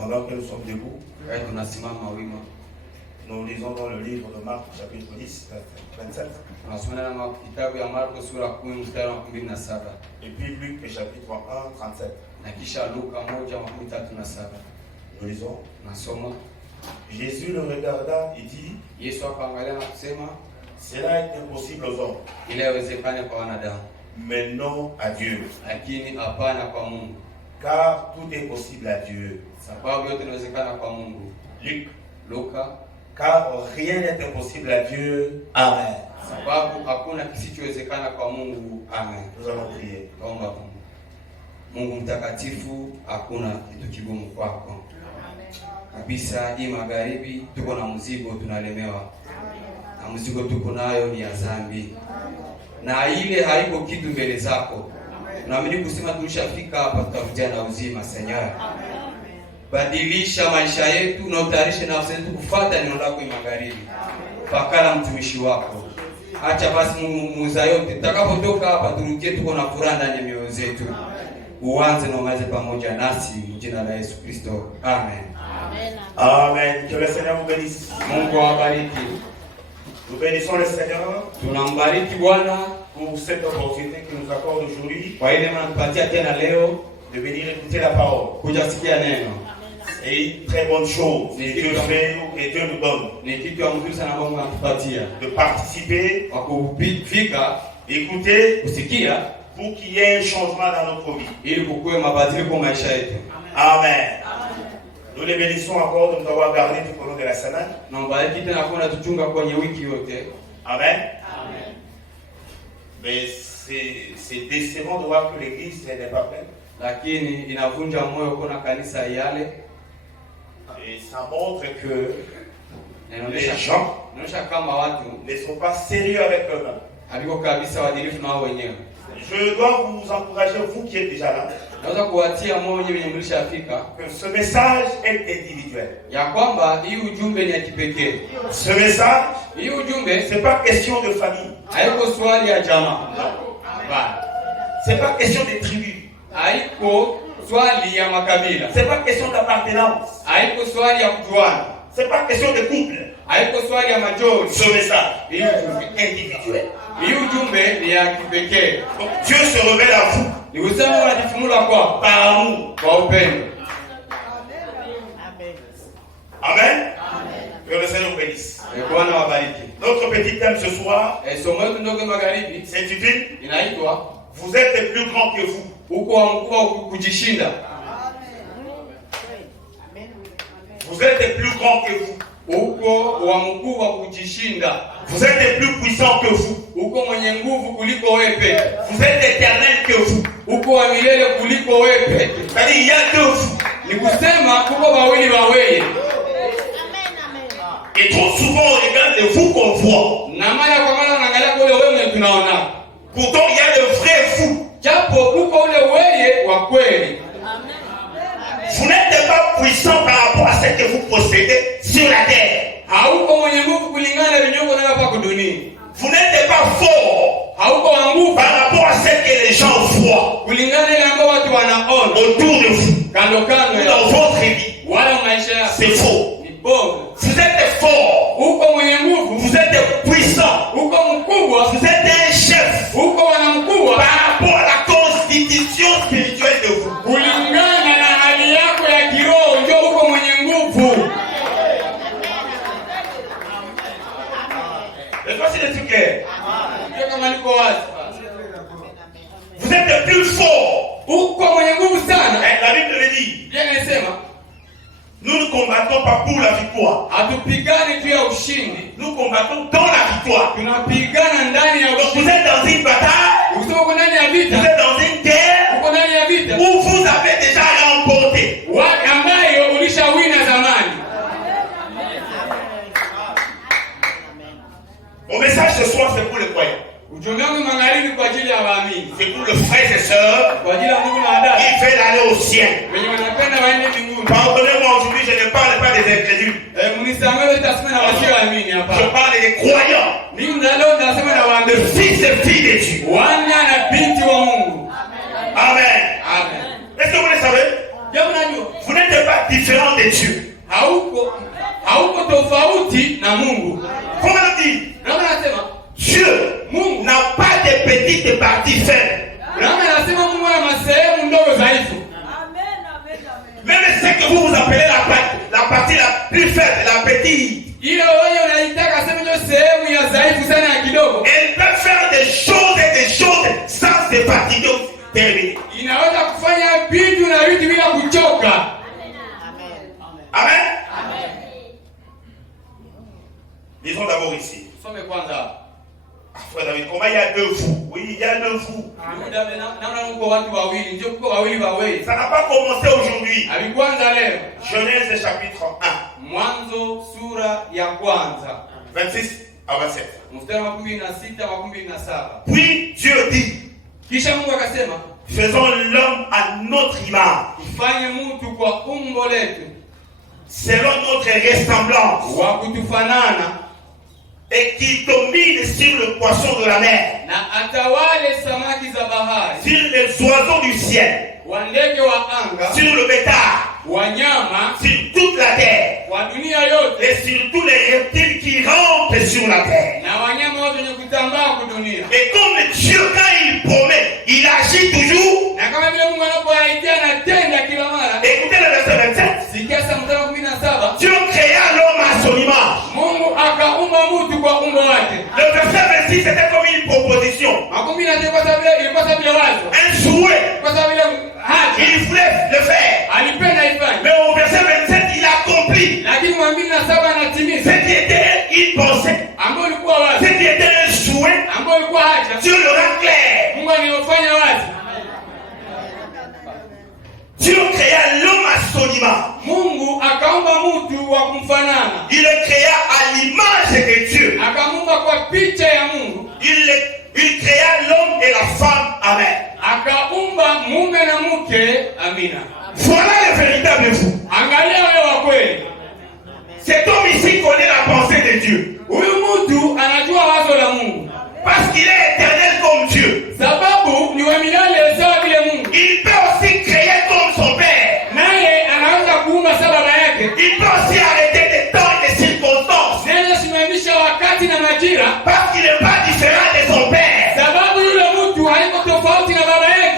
Pendant que nous sommes debout, nous lisons dans le livre de Marc, chapitre 10, 27. Et puis Luc, chapitre 1, 37. Nous lisons. Jésus le regarda et dit, cela est impossible aux hommes, mais non à Dieu. Car tout est possible à Dieu. Luc. Car rien n'est impossible à Dieu. Amen. Nous allons prier. Mungu mtakatifu, hakuna kitu kigumu kwako. Kabisa hii magharibi tuko na mzigo, tunalemewa. Na mzigo tuko nayo ni ya dhambi. Na ile haiko kitu mbele zako. Naamini kusema tulishafika hapa, tutakuja na uzima, Señor. Badilisha maisha yetu na utayarishe nafsi yetu kufuata neno lako magharibi. Pakala mtumishi wako. Acha basi muuza yote. Tutakapotoka hapa turudie tuko na furaha ndani ya mioyo yetu. Uanze na umalize pamoja nasi jina la Yesu Kristo. Amen. Amen. Amen. Que le Seigneur vous bénisse. Mungu awabariki. Nous bénissons le Seigneur. Tunambariki Bwana pour cette opportunité qu'il nous accorde aujourd'hui. Kwa ile mnatupatia tena leo de venir écouter la parole. Kuja sikia neno. C'est une très bonne chose que Dieu fait ou que Dieu nous donne. De participer, écouter, pour qu'il y ait un changement dans notre vie. Amen. Nous les bénissons encore de nous avoir gardés tout au long de la semaine. Amen. Mais c'est décevant de voir que l'église n'est pas pleine. Et ça montre que les gens ne sont pas sérieux avec eux-mêmes. Je dois vous encourager, vous qui êtes déjà là, que ce message est individuel. Ce message, c'est pas question de famille. C'est pas question de tribu. C'est pas question d'appartenance. C'est pas question de couple. Ce message est individuel. Donc Dieu se révèle à vous par amour. Amen. Que le Seigneur vous bénisse. Notre petit thème ce soir s'intitule Vous êtes plus grand que vous. Vous êtes plus grand que vous. Vous êtes plus puissant que vous. Vous êtes éternel que vous. C'est-à-dire il y a que vous. Et trop souvent on regarde de vous qu'on voit. Pourtant il y a de vrais fous. Vous n'êtes pas puissant par rapport à ce que vous possédez sur la terre. Vous n'êtes pas fort par rapport à ce que les gens voient autour de vous, dans votre vie. C'est faux. Vous êtes fort. Vous êtes puissant. Vous êtes un chef par rapport à la constitution spirituelle de vous. Vous êtes plus fort. La Bible le dit. Nous ne combattons pas pour la victoire. Nous combattons dans la victoire. Donc vous êtes dans une bataille. Vous êtes dans une guerre où vous avez déjà remporté. Mon message ce soir c'est pour les croyants. C'est pour le frère et sœurs qui veulent aller au ciel. Pardonnez-moi, aujourd'hui je ne parle pas des incrédules. Je parle des croyants. De fils et filles de Dieu. Amen. Est-ce que vous le savez? Vous n'êtes pas différent de Dieu. Hauko tofauti na Mungu. Comment on dit? Dieu n'a pas de petites parties faibles. Même ce que vous appelez la partie la plus faible, la petite, elle peut faire des choses et des choses sans se fatiguer ou terminer. Amen. Disons d'abord ici. Frère David, comment il y a deux vous? Oui, il y a deux vous. Ça n'a pas commencé aujourd'hui. Genèse chapitre 1. 26 à 27. Puis Dieu dit, faisons l'homme à notre image, selon notre ressemblance, et qu'il domine sur le poisson de la mer, sur les oiseaux du ciel, sur le bétail, sur toute la terre, et sur tous les reptiles qui rampent sur la terre. Et comme Dieu, quand il promet, il agit toujours. Écoutez le verset 27. Dieu créa l'homme à son image. Le verset 26, c'était comme une proposition, un souhait. Il voulait le faire, mais au verset 27 il accomplit ce qui était une pensée, ce qui était un souhait. Dieu le rend clair. Dieu créa l'homme à son image. Il le créa à l'image de Dieu. Il créa l'homme et la femme. Amen. Voilà le véritable vous. Cet homme ici connaît la pensée de Dieu. Parce qu'il est éternel comme Dieu. Il peut aussi créer comme son Père. Il peut aussi arrêter des temps et des circonstances. Parce qu'il n'est pas différent de son Père.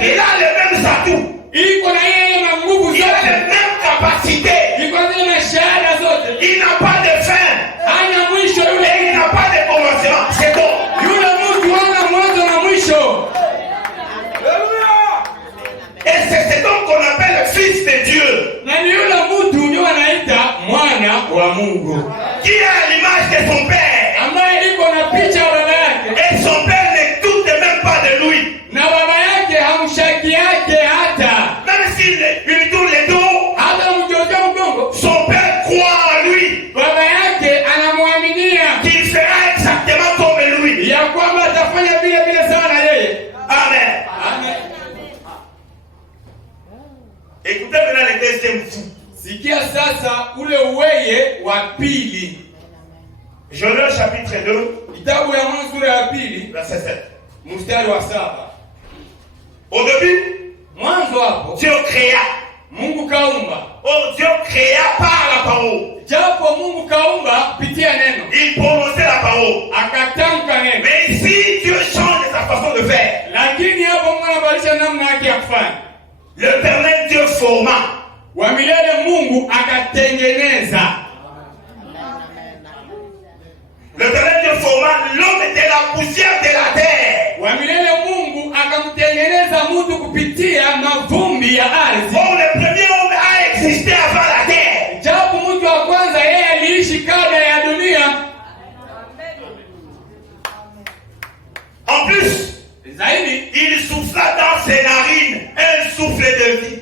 Il a le même statut. Il a les mêmes capacités. Il n'a pas de fin. Et il n'a pas de commencement. C'est bon. Et c'est cet homme qu'on appelle le fils de Dieu. Qui a l'image de son père. Et son père ne doute même pas de lui. Même s'il lui tourne les dos, son père croit en lui. Qu'il fera exactement comme lui. Amen. Écoutez maintenant le deuxième fou. Genèse chapitre 2, verset 7. Au début, Dieu créa. Oh, Dieu créa par la parole. Il prononçait la parole. Mais ici, Dieu change sa façon de faire. L'Éternel Dieu forma. L'Éternel Dieu forma l'homme de la poussière de la terre. Oh, le premier homme a existé avant la terre. En plus, il souffla dans ses narines un souffle de vie.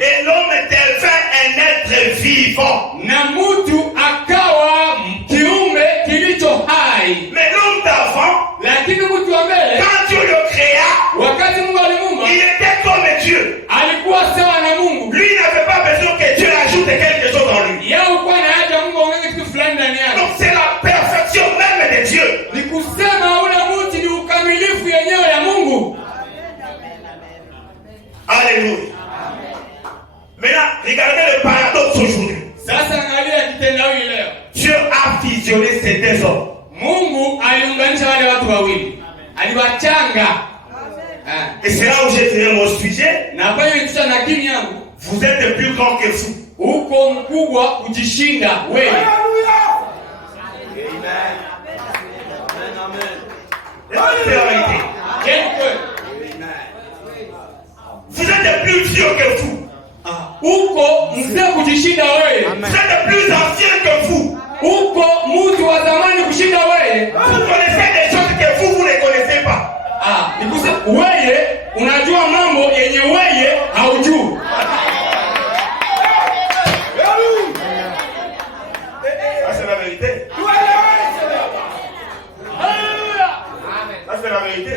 Et l'homme devint un être vivant. Mais l'homme d'avant, quand Dieu le créa, il était comme Dieu. Lui n'avait pas besoin que Dieu ajoute quelque chose en lui. Donc c'est la perfection même de Dieu. Alléluia. Alléluia. Maintenant, regardez le paradoxe aujourd'hui. Sasa angalia kitendawili leo. Dieu a fusionné ces deux hommes. Mungu aliunganisha wale watu wawili. Aliwachanga. Et c'est là où j'ai tiré mon sujet. Na pale nilisha na kimi yangu. Vous êtes plus grand que vous. Uko mkubwa kujishinda wewe. Alléluia. C'est la vérité. Vous êtes plus vieux que vous. Uko mzee kujishinda wewe. Vous êtes plus ancien que vous. Uko mtu wa zamani kushinda wewe. Vous connaissez des choses que vous ne connaissez pas. Nikuse wewe unajua mambo yenye wewe haujui. Ça c'est la vérité. Ça c'est la vérité.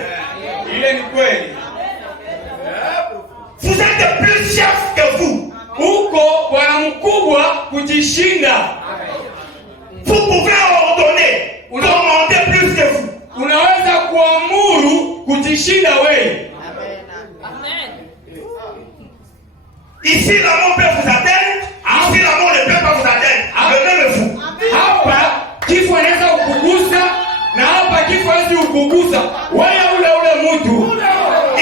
Ile ni kweli. Vous êtes plus chef que vous. Uko bwana mkubwa kujishinda. Vous pouvez ordonner, commander plus que vous. Unaweza kuamuru kujishinda wewe. Ici la mort peut vous atteindre. Ici la mort ne peut pas vous atteindre. Le même vous. Hapa kifo inaweza kukugusa na hapa kifo hawezi kukugusa. Wewe ule mtu.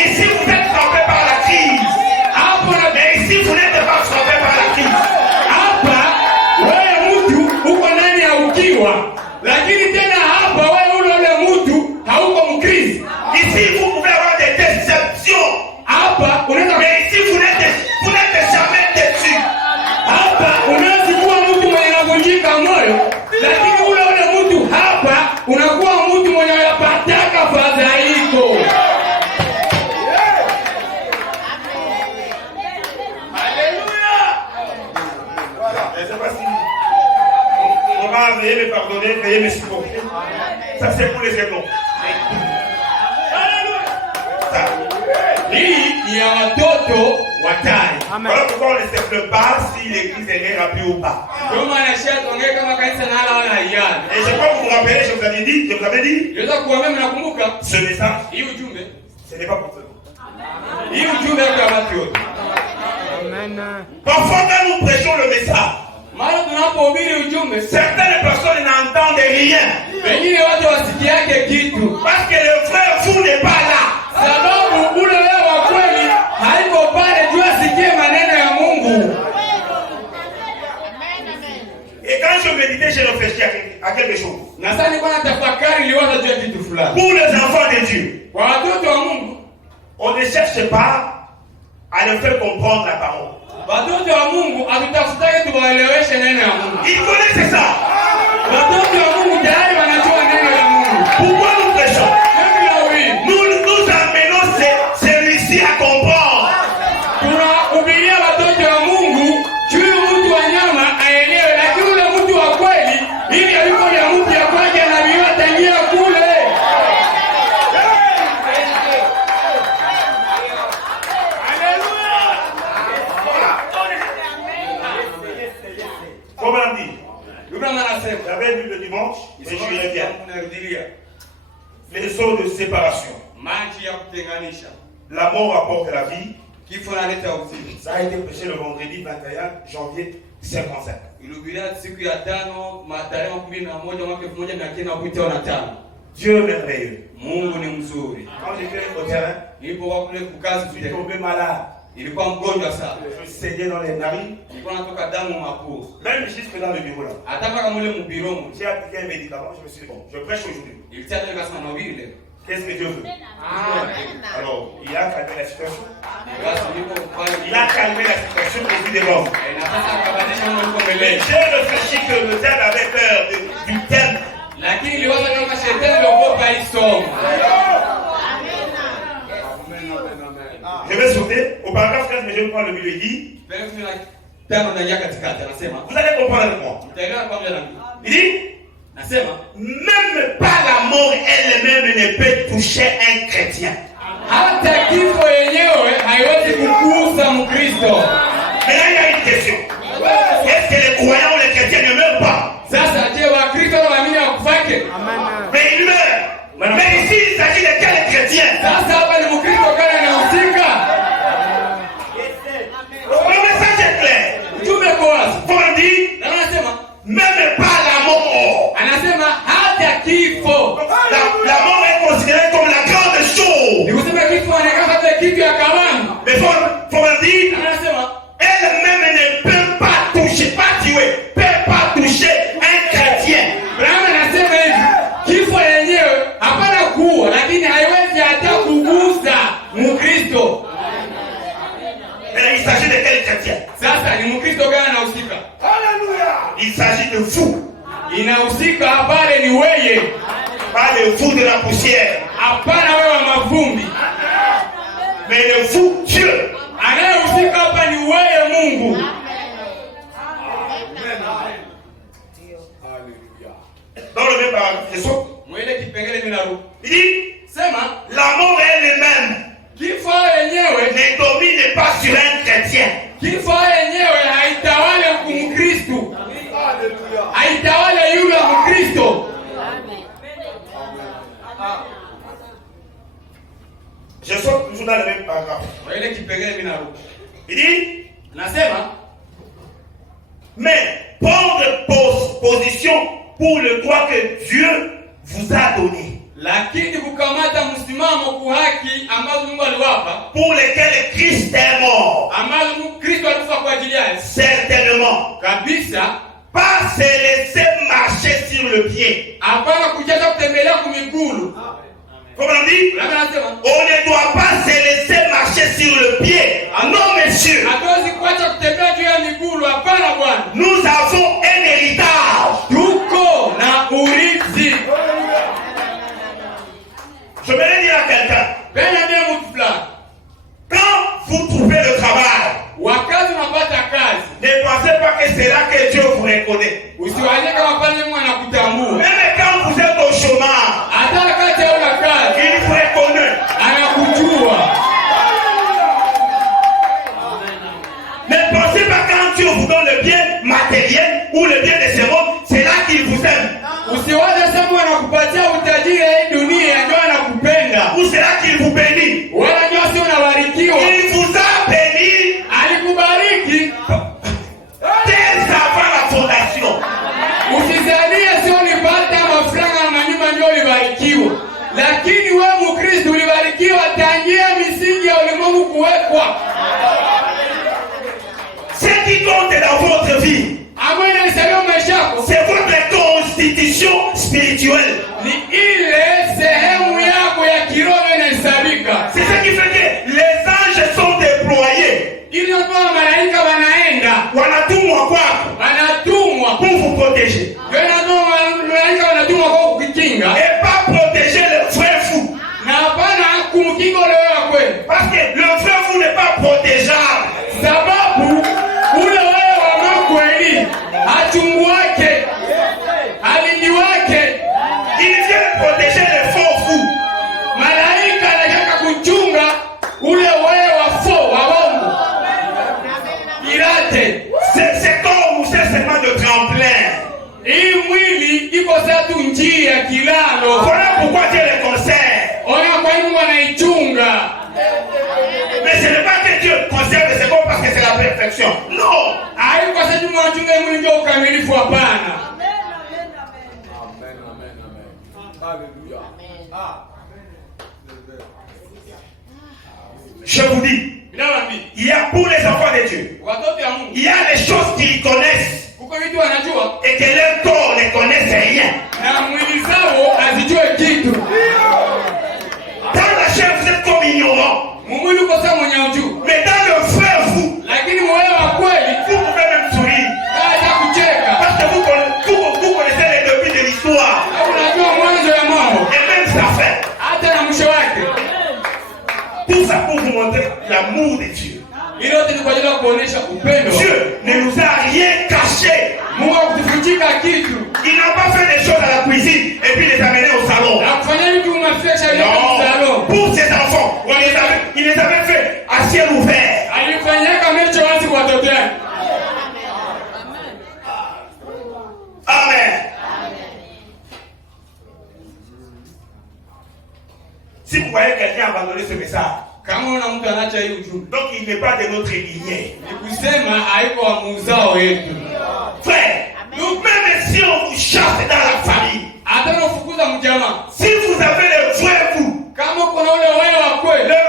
Ici vous êtes frappé par la crise. Mais ici vous n'êtes pas frappé par la crise. Hapa wewe mtu uko ndani ya ukiwa. Lakini tena hapa wewe ule mtu hauko mkristo. Ici vous pouvez avoir des déceptions. Hapa unaweza Mais ici vous n'êtes jamais déçu. hapa unaweza kuwa mtu mwenye anavunjika moyo. Lakini ule mtu hapa unakuwa mtu mwenye anapataka fadhaiko. Veuillez me pardonner, veuillez me supporter. Ça c'est pour les énormes. Hii ni ya watoto watari. Voilà pourquoi on ne se plaint pas si l'église est remplie ou pas. Kama anashia tuongee kama kanisa na hala wana hiari. Et je crois que vous vous rappelez, je vous avais dit, Naweza kuambia mnakumbuka ce message, hii ujumbe. ce n'est pas pour tout. Hii ujumbe kwa watu wote. Parfois quand nous prêchons le message, Mara tunapohubiri ujumbe, certaines personnes n'entendent rien. wengine watu wasikiake kitu. Parce que le frère vous n'est pas là. Sababu ule wewe wa kweli haiko pale juu asikie maneno ya Mungu. Et quand je méditais, je réfléchis à quelque chose. Na sasa nilikuwa natafakari liwaza juu ya kitu fulani. Pour les enfants de Dieu, Kwa watoto wa Mungu, on ne cherche pas à leur faire comprendre la parole. watoto wa Mungu hatutafutake tuwaeleweshe neno ya Mungu. Ils connaissent ça. Watoto wa Mungu tayari wanajua neno la Mungu. Pourquoi nous prêchons? Nous amenons celui-ci à comprendre. tunahubiria watoto wa Mungu juu mtu wa nyama aelewe, lakini ule mtu wa kweli ili aliko ya mtu ya kwake anabiwa tangia kule. Comme on dit, anasema j'avais vu le dimanche, mais je reviens. Les eaux de séparation. maji ya kutenganisha. La mort apporte la vie. Kifo kinaleta uzima. Ça a été prêché le vendredi 21 janvier 55. Ilihubiriwa siku ya 5 tarehe 11 mwaka 1955. Dieu est merveilleux. Mungu ni mzuri. Quand j'étais au terrain, Nilipokuwa kule kukazi je suis tombé malade. ilikuwa mgonjwa sana. Je saignais dans les narines. Nilikuwa natoka damu mapua. Même jusque dans le bureau là. Hata kama mule mbiromo. J'ai appliqué un médicament, je me suis dit, bon, je prêche aujourd'hui. Ilitaka nikasema na ubiri leo. Qu'est-ce que Dieu veut? Alors, il a calmé la situation. Basi nilipo pale Il a calmé la situation au vu des morts. na sasa kabadilisha mambo Mais mbele. j'ai réfléchi que le diable avait peur du thème. Lakini liwaza kama shetani aliogopa hii somo. Je vais sauter au paragraphe 15, mais je prends le milieu. Il dit, Tano na nyaka katikati anasema, vous allez comprendre avec moi. mtaelewa pamoja na mimi. Il dit, Nasema même pas la mort elle-même ne peut toucher un chrétien. hata kifo yenyewe haiwezi kukuza Mkristo. Maintenant, il y a une question. Est-ce que les croyants ou les chrétiens ne meurent pas? Sasa je, Wakristo waamini wakufake? Mais ils meurent. Mais ici, il s'agit de quel chrétien? Sasa hapa ni Mkristo gani anahusika? il s'agit de quel chrétien? Sasa ni Mkristo gani anahusika? Alléluia. Il s'agit de vous. Inahusika habari ni wewe. Pas le vous de la poussière. Hapana wewe wa mavumbi. Mais le vous Dieu. Anayehusika hapa ni wewe Mungu. Dans le même paragraphe, Mwele kipengele minaru. il dit, Sema la mort elle-même kifo yenyewe ne domine pas sur un chrétien. Kifo yenyewe haitawale kumkristo. Haitawale yule Mkristo. Je sors toujours dans le même paragraphe. Mwele kipengele minaru. Il dit, Nasema mais prendre position pour le droit que Dieu vous a donné, lakini kukamata msimamo kwa haki ambazo Mungu aliwapa, pour lesquels Christ est mort, ambazo Kristo alikufa kwa ajili yake, certainement, kabisa, pas se laisser marcher sur le pied. hapana kujaza kutembelea kwa miguu. Comme on dit, on ne doit pas se laisser marcher sur le pied. Non, messieurs. Hatuwezi kuacha kutembea juu ya miguu, hapana bwana. Nous avons un héritage. Tuko na urithi. Je vais dire à quelqu'un. Quand vous trouvez le travail, wakati unapata kazi, ne pensez pas que c'est là que Dieu vous reconnaît. Usiwaje kama pale Mungu anakutambua. Même quand vous êtes au chômage, hata wakati hauna kazi, il vous reconnaît. Anakujua. Ne pensez pas quand Dieu vous donne le bien matériel ou le bien de ce monde, c'est là qu'il vous aime. Usiwaje sema anakupatia utajiri hii dunia ndio anakupenda. Ou c'est là qu'il vous bénit. Wala ndio sio unabarikiwa. Il vous a béni. Alikubariki. Dès avant la fondation. Usizalie sio ulipata mafranga na manyumba ndio ulibarikiwa. Lakini wewe Mkristo ulibarikiwa tangia misingi ya ulimwengu kuwekwa. Ce qui compte dans votre vie, c'est votre constitution spirituelle. C'est ce qui fait que les anges sont déployés. Pour vous protéger. Et pas protéger le vrai fou. Parce que le vrai fou n'est pas protégeable. Ule wewe wa makweli achungu wake alindi wake, il vient protéger les faux fous. Malaika anataka kuchunga ule wewe wa faux wa bongo irate. C'est comme c'est seulement de tremplin. Hii mwili iko sasa njia kilalo. Voilà pourquoi Dieu les conseille. Ona kwa nini wanaichunga. Mais ce n'est pas que Dieu conserve ces corps parce que c'est la perfection. Non. Haiko kwa sababu mwachunga mwili ndio ukamilifu, hapana. Amen, amen, amen. Alléluia. Je vous dis, il y a pour les enfants de Dieu, il y a les choses qu'ils connaissent et que leur corps ne connaissent rien. Dans la chair, vous êtes comme ignorants. Mais dans le frère, vous pouvez même sourire. Parce que vous connaissez les débuts de l'histoire. Et même sa fin. Tout ça pour vous montrer l'amour de Dieu. Dieu ne nous a rien caché. Il n'a pas fait des choses à la cuisine et puis les amener au salon. Non. Pour ses enfants, il les avait fait à ciel ouvert. Amen. Si vous voyez quelqu'un abandonner ce message, donc il n'est pas de notre lignée. Frère, même si on vous chasse dans la famille, si vous avez le vrai vous, le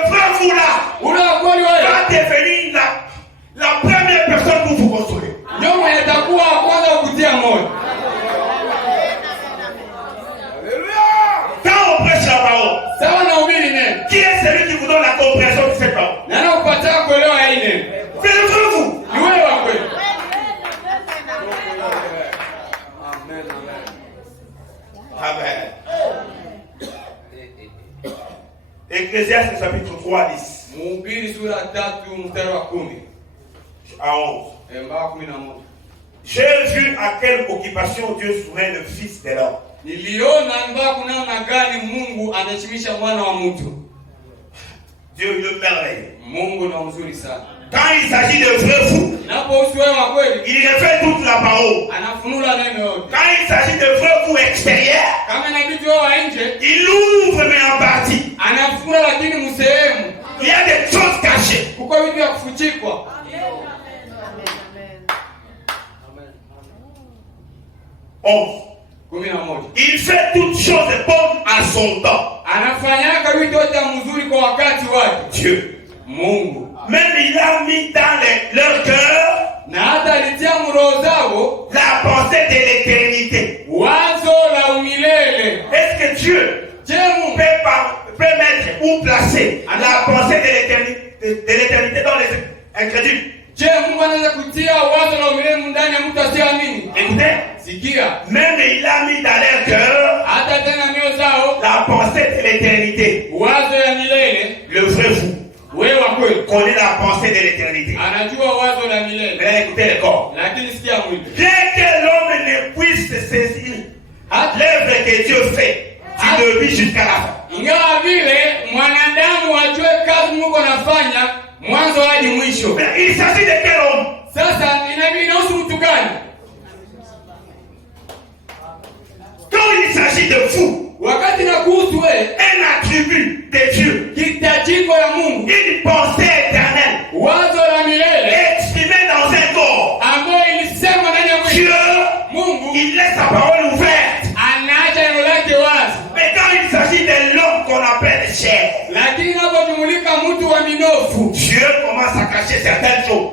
vrai vous là va devenir la première personne pour vous construire. Quand on prêche la parole, qui est celui qui vous donne la compréhension de cette parole? Fais 3 mstari wa 10. À 11. Mpaka 11. J'ai vu à quelle occupation Dieu soumet le Fils de l'homme. Niliona mpaka namna gani Mungu anaheshimisha mwana wa mtu. Dieu le merveille. Mungu ni mzuri sana. Quand il s'agit de vrais fous, il refait toute la parole. Quand il s'agit de vrais fous extérieurs, il ouvre mais en partie. Il y a des choses cachées. Il fait toutes choses bonnes à son temps. Dieu. Même il a mis dans leur cœur la pensée de l'éternité. Est-ce que Dieu peut mettre ou placer la pensée de l'éternité dans les incrédules? Écoutez, même il a mis dans leur cœur la pensée de l'éternité. Le vrai fou connaît la pensée de l'éternité. Mais écoutez les corps. Bien que l'homme ne puisse saisir l'œuvre que Dieu fait du début jusqu'à la fin. Il s'agit de quel homme? Quand il s'agit de fou, un attribut de Dieu, une pensée éternelle, exprimée dans un corps, Dieu, il laisse sa parole ouverte. Mais quand il s'agit de l'homme qu'on appelle chair, Dieu commence à cacher certaines choses.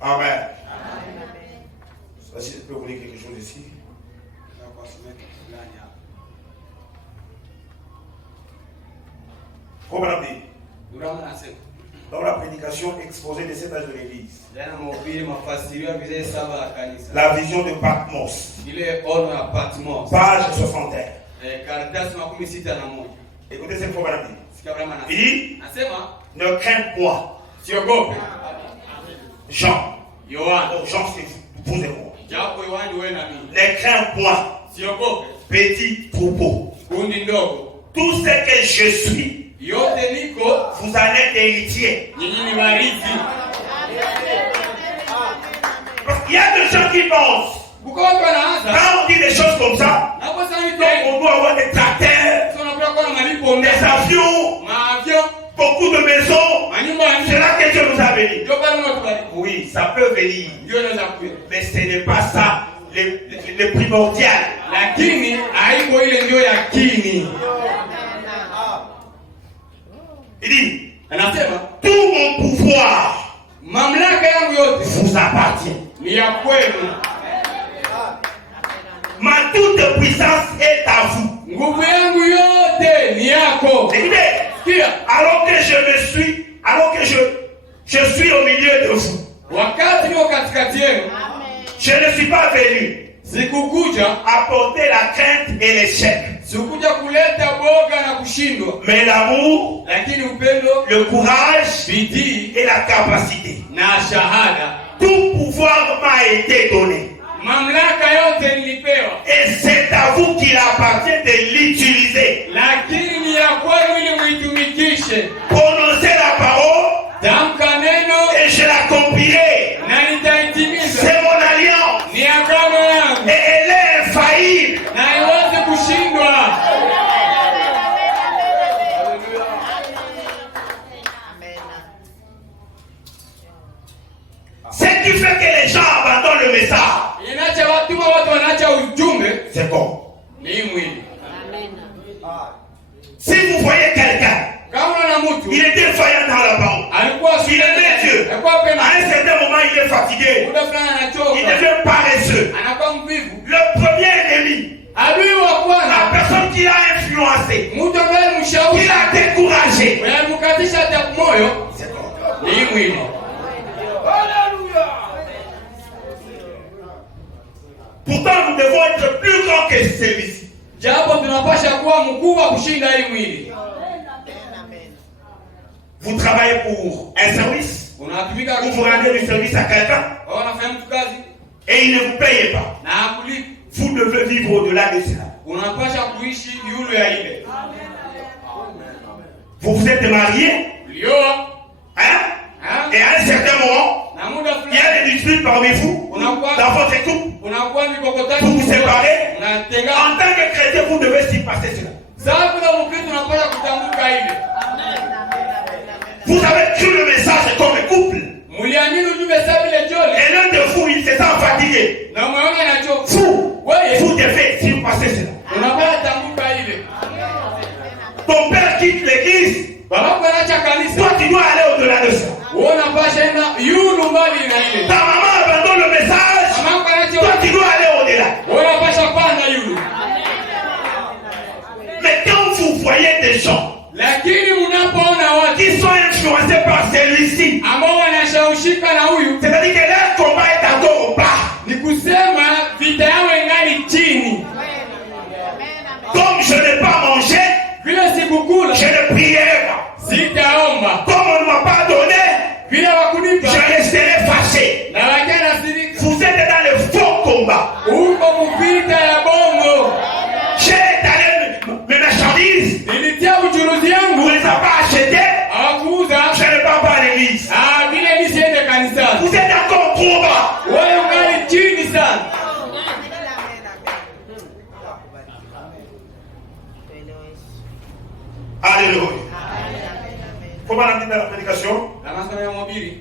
Amen. Si je peux vous dire quelque chose ici. Comprenez? Dans la prédication exposée de cet âge de l'église, la vision de Patmos, page 61. Écoutez cette fois, il dit, ne crains point. Jean, c'est vous et moi. Ne crains point, petit troupeau. Tout ce que je suis, vous allez être héritier. Parce qu'il y a des gens qui pensent, quand on dit des choses comme ça, on doit avoir des tracteurs, des avions, beaucoup de maisons. C'est là que Dieu nous a bénis. Oui, ça peut venir. Mais ce n'est pas ça le primordial. Il dit, tout mon pouvoir vous appartient. Ma toute puissance est à vous. Écoutez, alors que je suis au milieu de vous, je ne suis pas venu apporter la crainte et l'échec, mais l'amour, le courage et la capacité. Tout pouvoir m'a été donné. Et c'est à vous qu'il appartient de l'utiliser. Prononcez la parole et je l'accomplirai. C'est mon alliance. Et elle est infaillible. Ce qui fait que les gens abandonnent le message, c'est bon. Si vous voyez quelqu'un, il est défaillant dans la parole, il aimait Dieu, à un certain moment il est fatigué, il devient paresseux. Le premier ennemi, la personne qui l'a influencé, qui l'a découragé, c'est bon. Pourtant, nous devons être plus grands que celui-ci. Japo tunapasha kuwa mkubwa kushinda hii mwili. Vous travaillez pour un service. Unatumika Vous rendez du service à quelqu'un. Unafanya mtu kazi Et il ne vous paye pas. na hakulipi. Vous devez vivre au-delà de cela. Unapasha kuishi yule ya ile. Vous vous êtes mariés. Ulioa. Hein? Et à un certain moment, Na muda il y fulani a des disputes parmi vous. Dans votre couple. unakuwa mikokotani. Vous vous séparez. Unatenga. En tant que chrétien, vous devez s'y passer cela. Sababu na Mkristo unapasha kutamka ile. Vous avez cru le message comme couple. Muliamini ujumbe sabi le jole. Et l'un de vous, il se sent fatigué. Na mwenye anachoka. Vous devez s'y passer cela. Unapasha tamka ile. Ton père quitte l'église. Baba anaacha kanisa. Toi, tu dois aller au-delà de ça. Unapasha enda yulu mbali na ile. Ta maman abandonne le message. Mama anaacha. Toi, tu dois aller au-delà. Unapasha panda yulu. Mais quand vous voyez des gens Lakini mnapoona watu qui sont influencés par celui-ci, ambao wanashawishika na huyu, c'est-à-dire que leur combat est encore au bas. ni kusema vita yao ingali chini. Comme je n'ai pas mangé, Vile sikukula, je ne prierai pas. sitaomba. Comme on ne m'a pas donné, Vile wakunipa, je resterai fâché. na lakini nasirika. Vous êtes dans le faux combat. Uko mvita ya bongo. J'ai étalé mes marchandises. Nilitia uchuruzi Vous yangu, ne les avez pas achetées. hawakuuza. Je ne pars pas à l'église. Vile nisiende kanisani. Vous êtes encore trop bas. Wewe ungali chini sana. Alléluia. Faut pas l'amener dans la prédication. Na masomo ya mhubiri,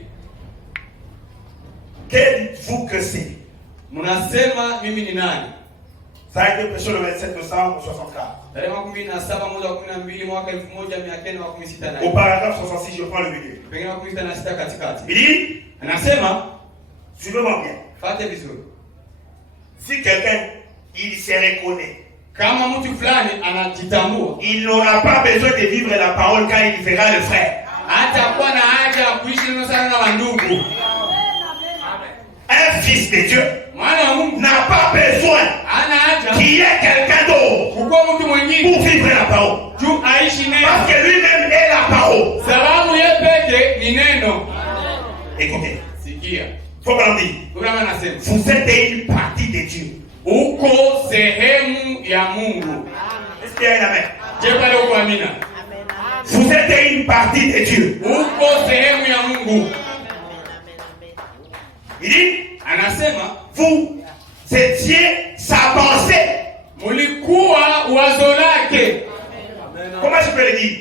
Que dites-vous que c'est? mnasema mimi ni nani? Ça a été prêché le 27 décembre 64. Tarehe 17 mwezi wa 12 mwaka 1964. Au paragraphe 66, je prends le milieu. Pengine 66 katikati. Il dit, Anasema, suivez-moi bien. fate vizuri. Si quelqu'un, il se reconnaît, Kama mtu fulani anajitambua, il n'aura pas besoin de vivre la parole quand il verra le frère. hata kuwa na haja ya kuishi neno sana na wandugu. Un fils de Dieu Mwana wa Mungu n'a pas besoin hana haja qu'il y ait quelqu'un d'autre kukuwa mtu mwingine pour vivre la parole. juu aishi neno, Parce que lui-même est la parole. sababu yeye peke ni neno. Écoutez, Sikia, faut pas dire. Abraham anasema Vous êtes une partie de Dieu. uko sehemu ya Mungu. Est-ce qu'il y a un amen? Je pale uko amina. Vous êtes une partie de Dieu. Uko sehemu ya Mungu. Il dit, Anasema vous étiez sa pensée. mulikuwa wazo lake. Comment je peux le dire?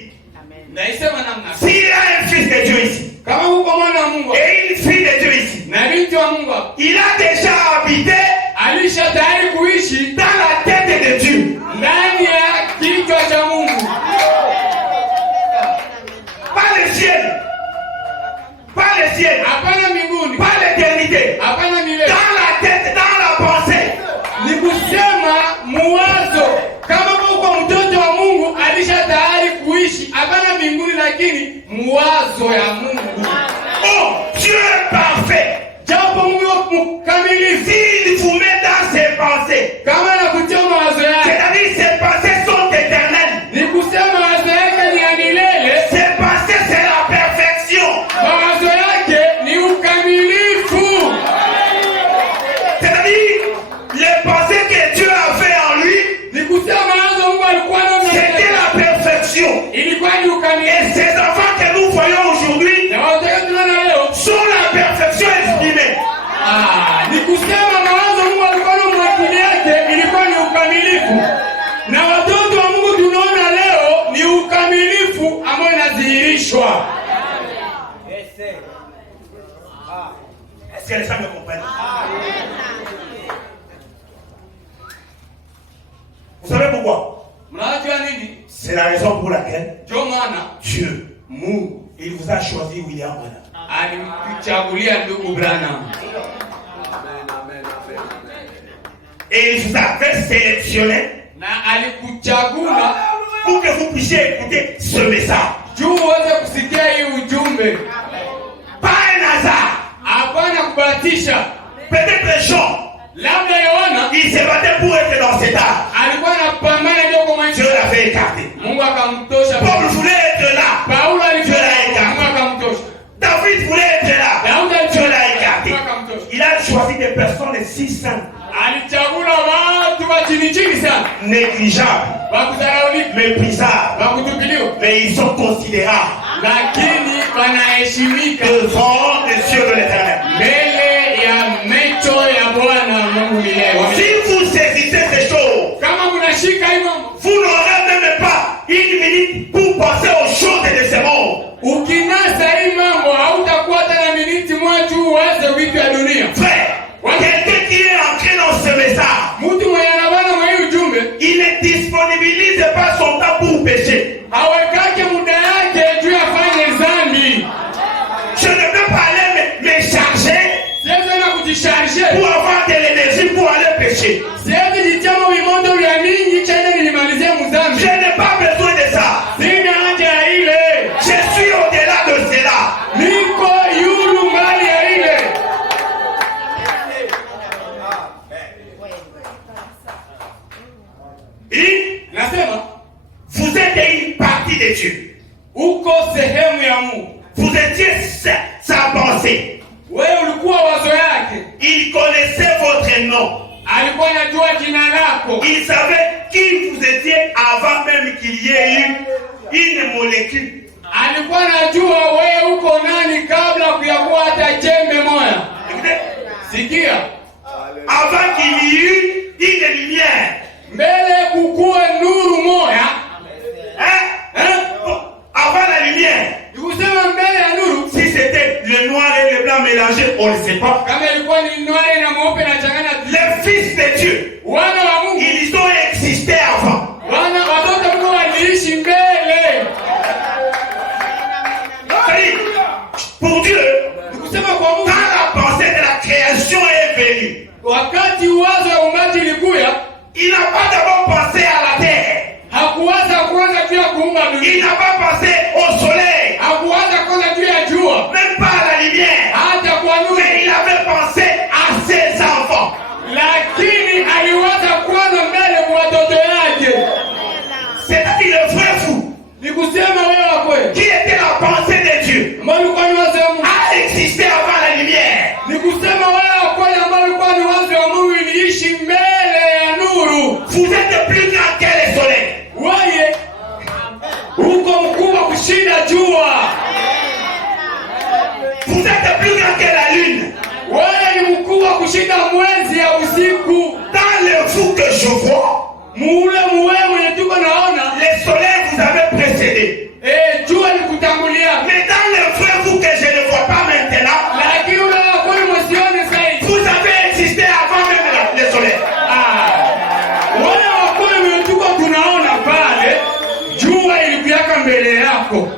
Naisema namna. S'il y a un fils de Dieu ici, Kama uko mwana wa Mungu et une fille de Dieu ici, na binti wa Mungu, il a déjà habité alisha tayari kuishi dans la tête de Dieu. ndani ya kichwa cha Mungu. Pas le ciel. Pas le ciel. Hapana mbinguni, Pas l'éternité. hapana milele. Dans la tête, dans la pensée. Ni kusema muwazo. Kama uko mtoto wa Mungu alisha tayari kuishi, hapana mbinguni, lakini muwazo ya Mungu. Oh, Dieu est parfait. Japo Mungu mkamilifu, S'il vous met dans ses pensées, kama anakutia mawazo yake, c'est-à-dire ses pensées sont éternelles. ni kusema mawazo yake ni ya milele. Ses pensées, c'est la perfection. Mawazo yake ni ukamilifu. C'est-à-dire, les pensées que Dieu a fait en lui, Ni kusema mawazo Mungu alikuwa nayo c'était la perfection. ilikuwa ni Et ukamilifu. ces enfants que nous voyons aujourd'hui Na watoto tunaona leo, sont la perfection exprimée. ni kusema mawazo Mungu alikuwa nayo mwakili yake ilikuwa ni ukamilifu. Na watoto wa Mungu tunaona leo ni ukamilifu ambao inadhihirishwa. Est-ce que les gens me comprennent? Vous savez pourquoi? Mnajua nini? C'est la raison pour laquelle Ndio maana Dieu, Mungu il vous a choisi William Branham. alimchagulia ndugu Branham. Et il vous avait sélectionné Na alikuchagua pour que vous puissiez écouter ce message. juu uweze kusikia hii ujumbe. Pas un hasard. Hapana kubahatisha. Peut-être Jean, Labda Yohana il se battait pour être dans cet âge. alikuwa anapambana ndio kwa Dieu l'avait écarté. Mungu akamtosha. Paul voulait être là. Paulo Dieu l'a alikuwa écarté. Mungu akamtosha. David voulait être là. Daudi Dieu l'a alikuwa écarté. akamtosha. Il a choisi des personnes si simples, Alichagula watu wa chini chini sana, négligeables, wakudharaulika, méprisables, wakutupiliwa, mais ils sont considérables lakini wanaheshimika devant les cieux de l'Éternel. mbele ya macho ya Bwana Mungu milele. Si vous saisissez ces choses, Kama mnashika hii mambo, vous n'aurez même pas une minute pour penser aux choses de ce monde. ukinasa hii mambo hautakuwa hata na miniti moja tu waze vitu ya dunia. Frère, quelqu'un qui est entré dans ce message, Mtu mwenye anabana mwa hii ujumbe il ne disponibilise pas son temps pour pécher. hawekake muda yake juu ya fanye dhambi. Je ne peux pas aller me charger Siwezi na kujisharge, pour avoir de l'énergie pour aller pécher. siwezi jichama vimondo vya mingi chene nilimalizia Je mudhambi. n'ai pas besoin de ça. Sina haja ya ile, Je suis au-delà de cela. niko yulu mbali ya ile. Et Nasema vous êtes une partie de Dieu. uko sehemu ya Mungu. Vous étiez sa pensée. Wewe ulikuwa wazo yake, Il connaissait votre nom. alikuwa anajua jina lako, Il savait qui vous étiez avant même qu'il y ait eu une molécule. alikuwa anajua wewe uko nani kabla kuyakuwa hata chembe moja. Écoutez, Sikia, avant qu'il y ait eu une lumière. mbele kukuwe nuru moja, Bon, avant la lumière. nikusema mbele ya nuru, Si c'était le noir et le blanc mélangés, on ne sait pas. kama ilikuwa ni nwari na mweupe na changanya, Les fils de Dieu, wana wa Mungu, ils ont existé avant. wana watoto Mungu waliishi mbele. C'est-à-dire, pour Dieu, Nikusema kwa Mungu, quand la pensée de la création est venue, wakati wazo ya uumbaji ilikuya, il n'a pas d'abord pensé à la terre. hakuwaza kwanza juu ya kuumba Il dunia, n'a pas pensé au soleil, hakuwaza kwanza juu ya jua, même pas à la lumière. hata kwa nuru, Mais il avait pensé à ses enfants. lakini aliwaza kwanza mbele kwa watoto yake. C'est-à-dire le vrai fou, Ni kusema wewe wa kweli, qui était la pensée de Dieu, ambao ulikuwa ni wazo ya Mungu, a existé avant la lumière. ni kusema wewe wa kweli ambao ulikuwa ni wazo ya Mungu, iliishi mbele ya nuru. Vous êtes plus grand que le soleil. Wewe uko mkubwa kushinda jua, Vous êtes plus grand que la lune. wewe ni mkubwa kushinda mwezi ya usiku. Dans le fou que je vois, Muule muwe mwenye tuko naona, le soleil vous avait précédé. jua ni kutangulia, Mais dans le vrai fou que je ne vois pas maintenant, lakini ule wa kweli mwesione zaidi. vous avez existé avant même le soleil. Wale wa kweli mwenye tuko tunaona pale, jua ilikuyaka mbele yako,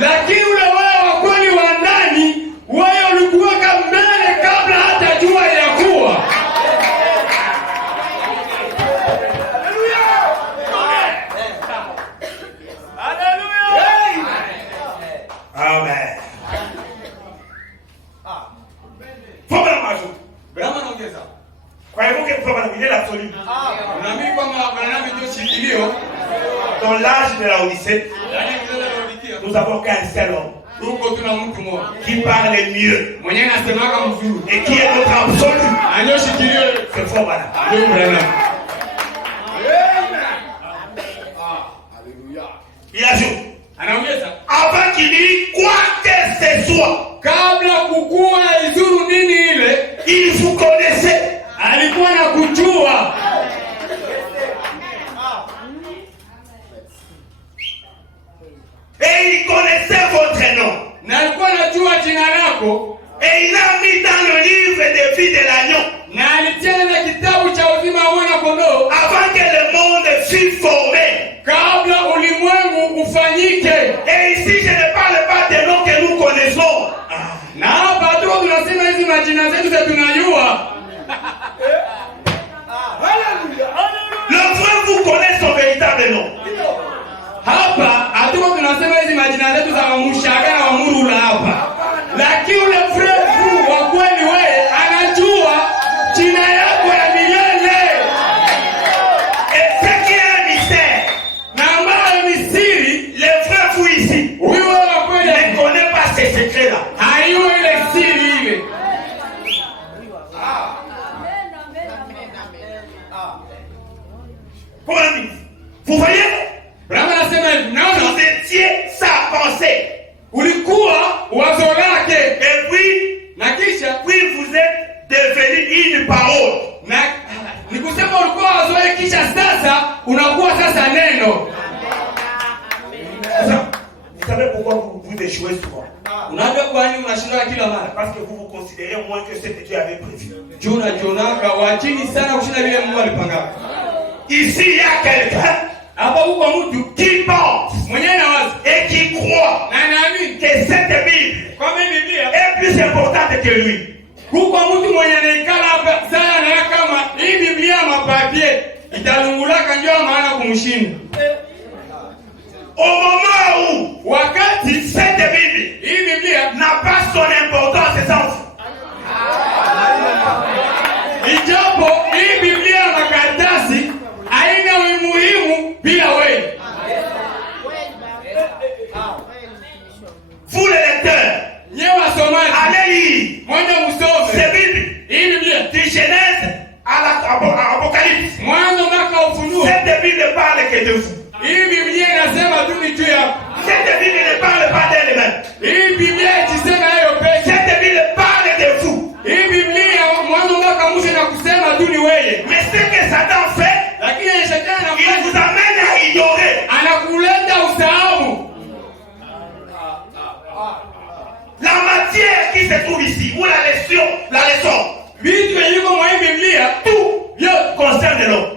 lakini ule wewe wa kweli wa ndani, wewe ulikuweka mbele kabla hata jua inakuwa. Amen. Faut pas m'ajouter. Brahma naongeza. Croyez-vous que faut pas m'ajouter l'absolu? Unaamini kwamba Branham ndio shikilio? Dans l'âge de la Odyssée, Yaani kizazi cha Laodikia. nous avons qu'un seul homme Tuko tuna mtu mmoja. qui parle mieux Mwenye anasemaka mzuri. et qui est notre absolu. Anyo shikilio. C'est faux, voilà. Ndio Branham. Il ajoute, Anaongeza. avant qu'il dise quoi que ce soit, Kabla kukua izuru nini ile, il vous connaissait. alikuwa na kujua. Et il connaissait votre nom. Na alikuwa anajua jina lako, Et il a mis dans le livre de vie de l'agneau. na alitia na kitabu cha uzima wa mwana kondoo Avant que le monde fût formé. kabla ulimwengu ufanyike. Et ici, je ne parle pas des noms que nous connaissons. Na hapa tuko tunasema hizi majina zetu za tunajua. Le vrai vous connaît son véritable nom. Hapa hatuko tunasema hizi majina zetu za Mushaga na Wamurula hapa, lakini ule mrefu wa kweli wewe anajua jina yako ya Vous voyez? Vous étiez sa pensée. Et puis vous êtes devenu une parole. Vous savez pourquoi vous échouez souvent? Parce que vous vous considérez moins que ce que Dieu avait prévu. Ici, il y a quelqu'un qui pense et qui croit que cette Bible est plus importante que lui. Au moment où cette Bible n'a pas son importance, c'est ça. Vous les lecteurs, allez lire cette Bible du Genèse à l'Apocalypse. Cette Bible ne parle que de vous. Cette Bible ne parle pas d'elle-même. Cette Bible parle de vous. Mais ce que Satan fait, il vous amène à ignorer la matière qui se trouve ici, ou la leçon. Tout concerne l'homme.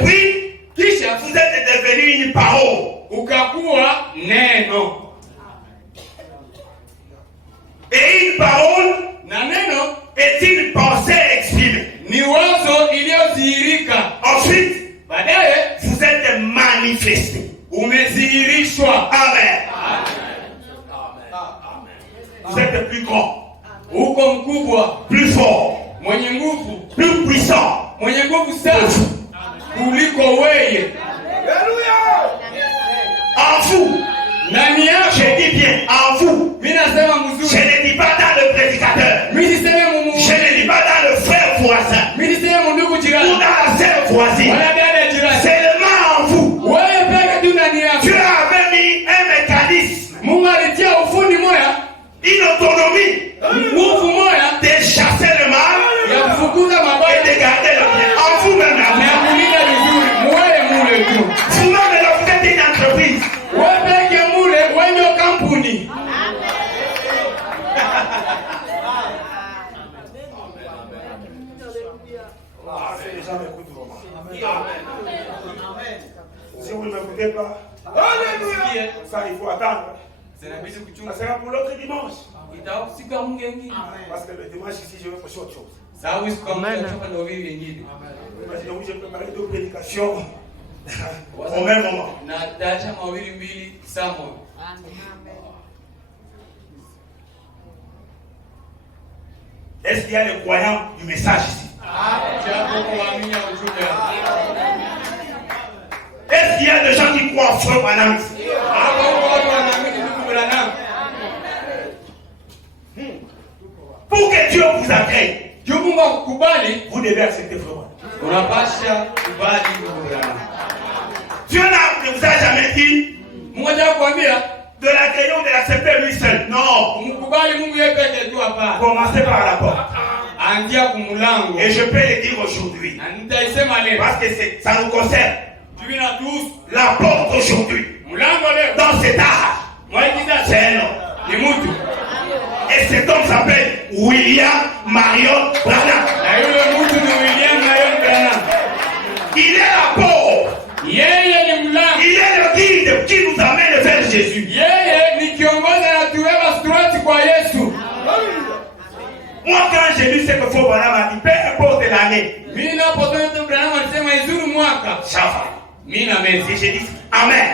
Oui, vous êtes devenu une parole. Et une parole est une pensée exprimée. Ensuite, vous êtes manifesté. Amen. Vous êtes plus grand, plus fort, plus puissant. En vous, je dis bien en vous. Je ne dis pas dans le prédicateur. Je ne dis pas dans le frère voisin ou dans la sœur voisine. Seulement en vous. Dieu avait mis un mécanisme, une autonomie de chasser le mal et de garder le bien. En vous-même, vous-même, vous êtes une entreprise. Les gens m'écoutent vraiment. Si vous ne m'écoutez pas, ça il faut attendre. Ça sera pour l'autre dimanche. Parce que le dimanche ici, je vais faire autre chose. Donc j'ai préparé deux prédications au même moment. Est-ce qu'il y a les croyants du message ici? Est-ce qu'il y a des gens qui croient en Frère Branham ici? Pour que Dieu vous agrée, vous devez accepter Frère Branham. Dieu ne vous a jamais dit de l'agréer ou de l'accepter lui seul. Non. Commencez par la porte. Et je peux le dire aujourd'hui. Parce que ça nous concerne. La porte aujourd'hui. Dans cet âge. C'est un homme. Et cet homme s'appelle William Marion Branham. Il est la porte. Il est le guide qui nous amène vers Jésus. Moi, quand j'ai lu ce que Frère Branham a dit, peu importe l'année, ça va. Et j'ai dit Amen.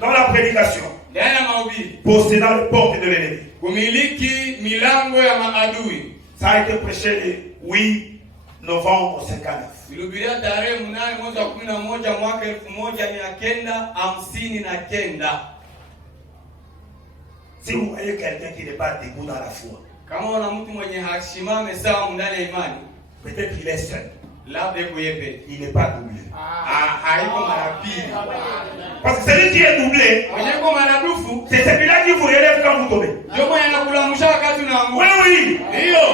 Dans la prédication, possédant les portes de l'ennemi. Ça a été prêché le 8 novembre 59. Si vous voyez quelqu'un qui n'est pas debout dans la foi, kama una mtu mwenye hasimame sawa ndani ya imani, peut-être qu'il est seul. labda yuko yeye, Il n'est pas doublé. haiko mara pili. Parce que celui qui est doublé, Mwenye yuko maradufu c'est celui-là qui vous relève quand vous tombez. ndio mwenye anakulamusha wakati unaanguka. Oui, oui. Ndio.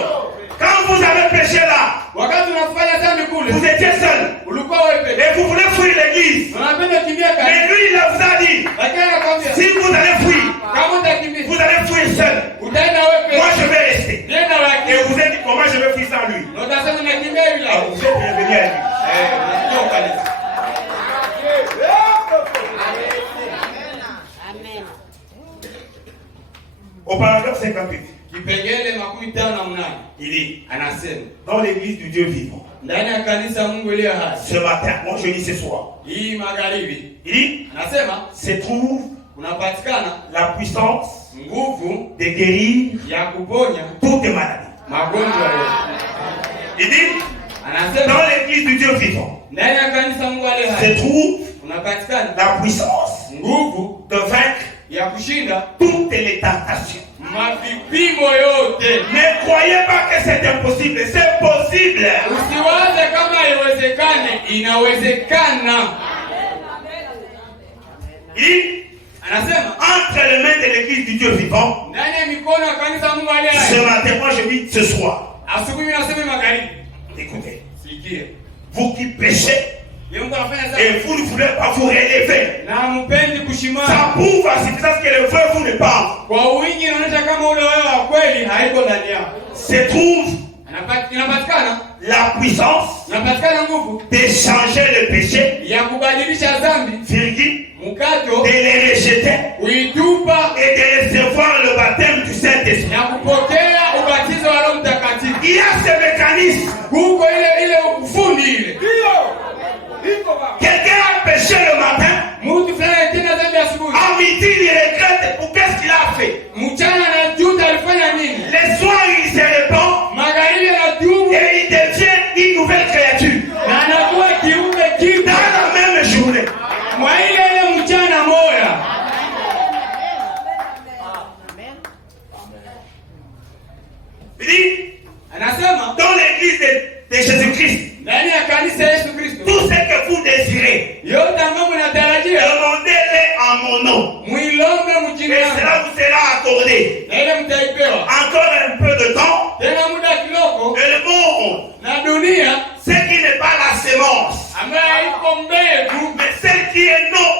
Quand vous avez péché là, Wakati unafanya dhambi kule, vous étiez seul. ulikuwa wewe peke. Et vous voulez fuir l'église. Unapenda kimbia Mais kanisa. lui, il vous a dit, Lakini anakwambia, si vous allez fuir, kama utakimbia, vous allez fuir seul. utaenda wewe peke. Moi, je vais rester. Nenda Et wake. vous êtes dit, comment je vais fuir sans lui? Na utasema nakimbia yule. Alors, vous êtes bienvenus à lui. Ndio kanisa. Au paragraphe 58, Kipengele 58 il dit, anasema, dans l'église du Dieu vivant, ndani ya kanisa Mungu aliye hai. ce matin, moi je dis ce soir, Hii magharibi il dit, anasema se trouve kunapatikana la puissance nguvu de guérir ya kuponya toutes les maladies. magonjwa yote. Il dit, Anasema dans l'église du Dieu vivant, ndani ya kanisa Mungu aliye hai se trouve kunapatikana la puissance nguvu de vaincre ya kushinda toutes les tentations. mavipimo yote. Ne croyez pas que c'est impossible, c'est possible. Usiwaze kama haiwezekane, inawezekana. Il, Anasema entre les mains de l'église du Dieu vivant, ndani ya mikono ya kanisa Mungu aliye ce hai. matin, moi je dis ce soir, Asubuhi nasema magharibi. écoutez, Sikia. vous qui péchez Yeye Mungu anafanya et sasa. vous ne voulez pas vous relever, Na mpendi kushimama. ça prouve à suffisance que le vrai vous n'est pas. Kwa wingi inaonyesha kama ule wewe wa kweli haiko ndani yako. Se trouve Inapatikana la puissance inapatikana nguvu d'échanger le péché, ya kubadilisha dhambi virgule, mkato, de les rejeter kuitupa et de recevoir le baptême du Saint-Esprit. na kupokea ubatizo wa Roho Mtakatifu. Il y a ce mécanisme. Huko ile ufundi ile. Quelqu'un a péché le matin, Mtu fulani tena dhambi asubuhi. à midi il regrette pour qu'est-ce qu'il a fait. Mchana anajuta alifanya nini? Le soir il se répand Magharibi anatubu et il devient une nouvelle créature. na anakuwa kiumbe Dans kipya. la même journée. Mwa ile mchana moja. Il dit, Anasema dans l'église de Jésus-Christ, ndani ya kanisa Yesu Kristo. tout ce que vous désirez, Yote ambayo mnatarajia demandez-le en mon nom. muilombe Et mjini yangu. cela vous sera accordé. Na ile mtaipewa. Encore un peu de temps. Tena muda kidogo Et le monde, na dunia ce qui n'est pas la sémence, ambayo haiko mbegu mais celle qui est non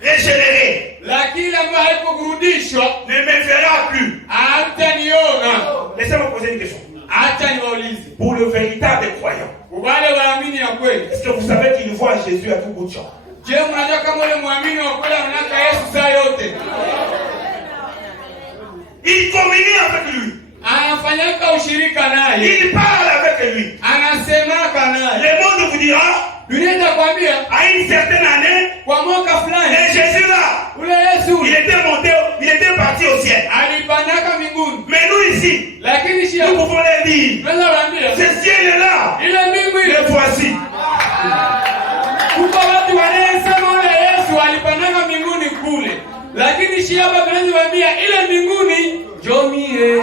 régénérée, lakini ambayo haiko kurudishwa ne me verra plus. hataniona. Laissez-moi poser une question. Acha niwaulize Pour le véritable croyant, wale waamini ya kweli, est-ce que vous savez qu'il voit Jésus à tout bout de champ? je, mnajua kama ule muamini wa kweli anataka Yesu saa yote Il communie avec lui. anafanyaka ushirika naye, Il parle avec lui. anasemaka naye. Le monde vous dira, Dunia itakwambia à une certaine année, kwa mwaka fulani et Jésus là, ule Yesu il était monté, il était parti au ciel. alipandaka mbinguni, Mais nous ici, lakini shia nous pouvons le dire, tunaweza waambia ce ciel-là, ile mbingu ile. le voici. Kuko watu wanayesema ule Yesu alipandaka mbinguni kule, lakini shia hapa tunaweza waambia ile mbinguni ndio mie.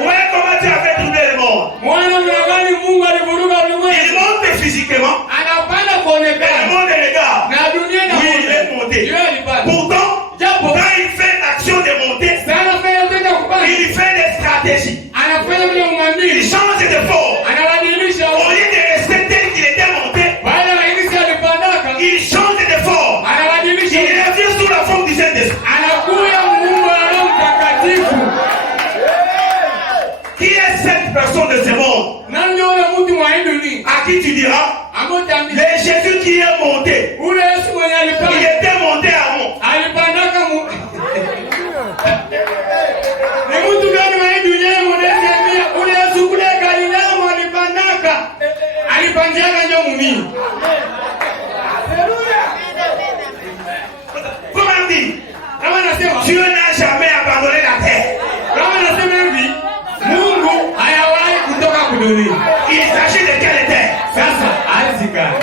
Ouais, comment tu as fait trouver le monde? Mwana mnagani Mungu alivuruga Il ulimwengu, monte physiquement, anapanda et le kuonekana monde regarde. na dunia na Oui, il est monté. Yeye alipanda. Pourtant, Japo quand il fait l'action de monter, sana fanya tena kupanda, il fait des stratégies. anafanya vile Il umwamini, change de forme. anabadilisha Au lieu de rester tel qu'il était monté, baada ya Yesu alipandaka, il change de forme. Il anabadilisha, revient sous la forme du Saint-Esprit. anakuya Mungu wa Roho Mtakatifu. Qui est cette personne de ce monde Nani yule mtu mwa hii dunia à qui tu diras, amotambia le Jésus qui est monté, ule Yesu mwenye il alipanda, était monté à mont. alipandaka mu ni mtu gani mwa hii dunia mwenye ule Yesu kule Galilaya alipandaka, alipandiaka ndio mumini. Comment dire? Kama nasema Dieu n'a jamais abandonné la terre. kama nasema hivi, Mungu hayawahi kutoka kudunia. Il s'agit de quelle terre? Sasa ardhi gani?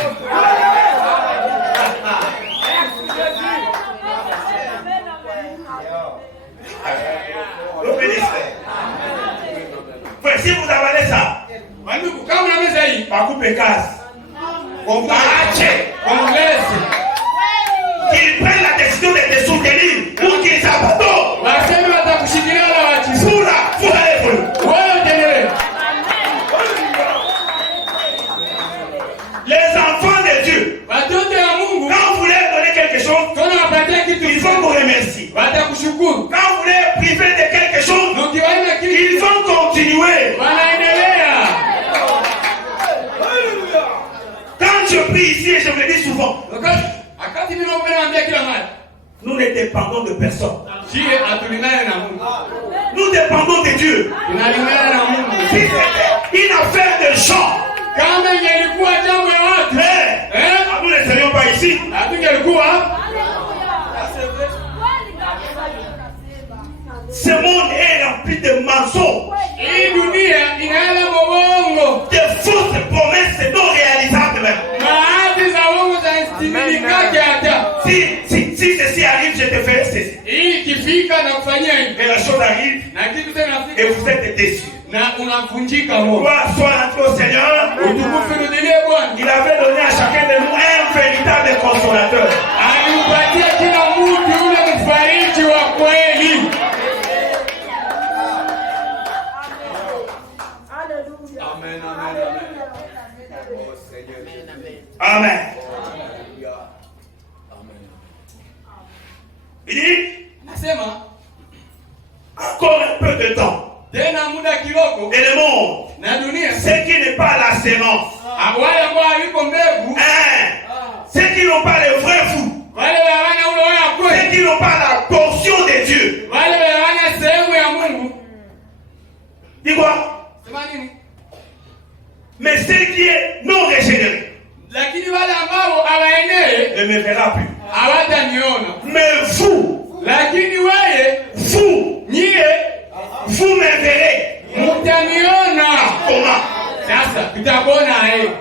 Wandugu, kama na meza hii, bakupe kazi. Waache. Kongresi. Qu'ils prennent la décision de te soutenir ou qu'ils abandonnent. Waseme watakushikilia wala wachi. Fura, fura évolue. Wewe endelee. Les enfants de Dieu, Watoto wa Mungu, quand vous leur donnez quelque chose, kama wapatia kitu, ils vont vous remercier. watakushukuru. Quand vous les privez de quelque chose, Ukiwaima kitu, ils vont continuer. wanaendelea. Quand je prie ici, et je me le dis souvent, Wakati mimi naambia kila mara, nous ne dépendons de personne. shie atulingane na Mungu. Nous dépendons de Dieu. Tunalingana na Mungu. Si c'était une affaire de gens, Kama ingelikuwa jambo ya watu, nous ne serions pas ici. hatungelikuwa. Ce monde est rempli de mensonges, Hii dunia inaela mabongo, de fausses promesses non réalisables même. maadi za uongo za istimilikaje hata. Si ceci arrive, je te ferai ceci. Hii ikifika na kufanyia hivi, Et la chose arrive na kitu tena et nafika vous êtes déçus. na unavunjika moyo. Gloire soit rentrée au Seigneur. Utukufu rudilie Bwana. Il avait donné à chacun de nous un véritable consolateur. Alimpatia kila mtu yule mfariji wa kweli. Amen, amen, amen. Oh Seigneur. Amen. Alléluia. Amen. Il dit, Nasema encore un peu de temps. tena muda kidogo, Et le monde, na dunia, ceux qui n'ont pas la sémence, wale ambao haliko mbegu, ceux qui n'ont pas le vrai vous, wale hawana ule wa ceux kweli, qui n'ont pas la portion de Dieu. wale hawana sehemu ya Mungu. Dis quoi? Sema nini? Mais ceux qui est non régénéré Lakini wale ambao hawaenee ne me verra plus. hawataniona. Mais vous, Lakini wewe nyie vous me verrez. mtaniona. Comment? Sasa tutakuona yeye.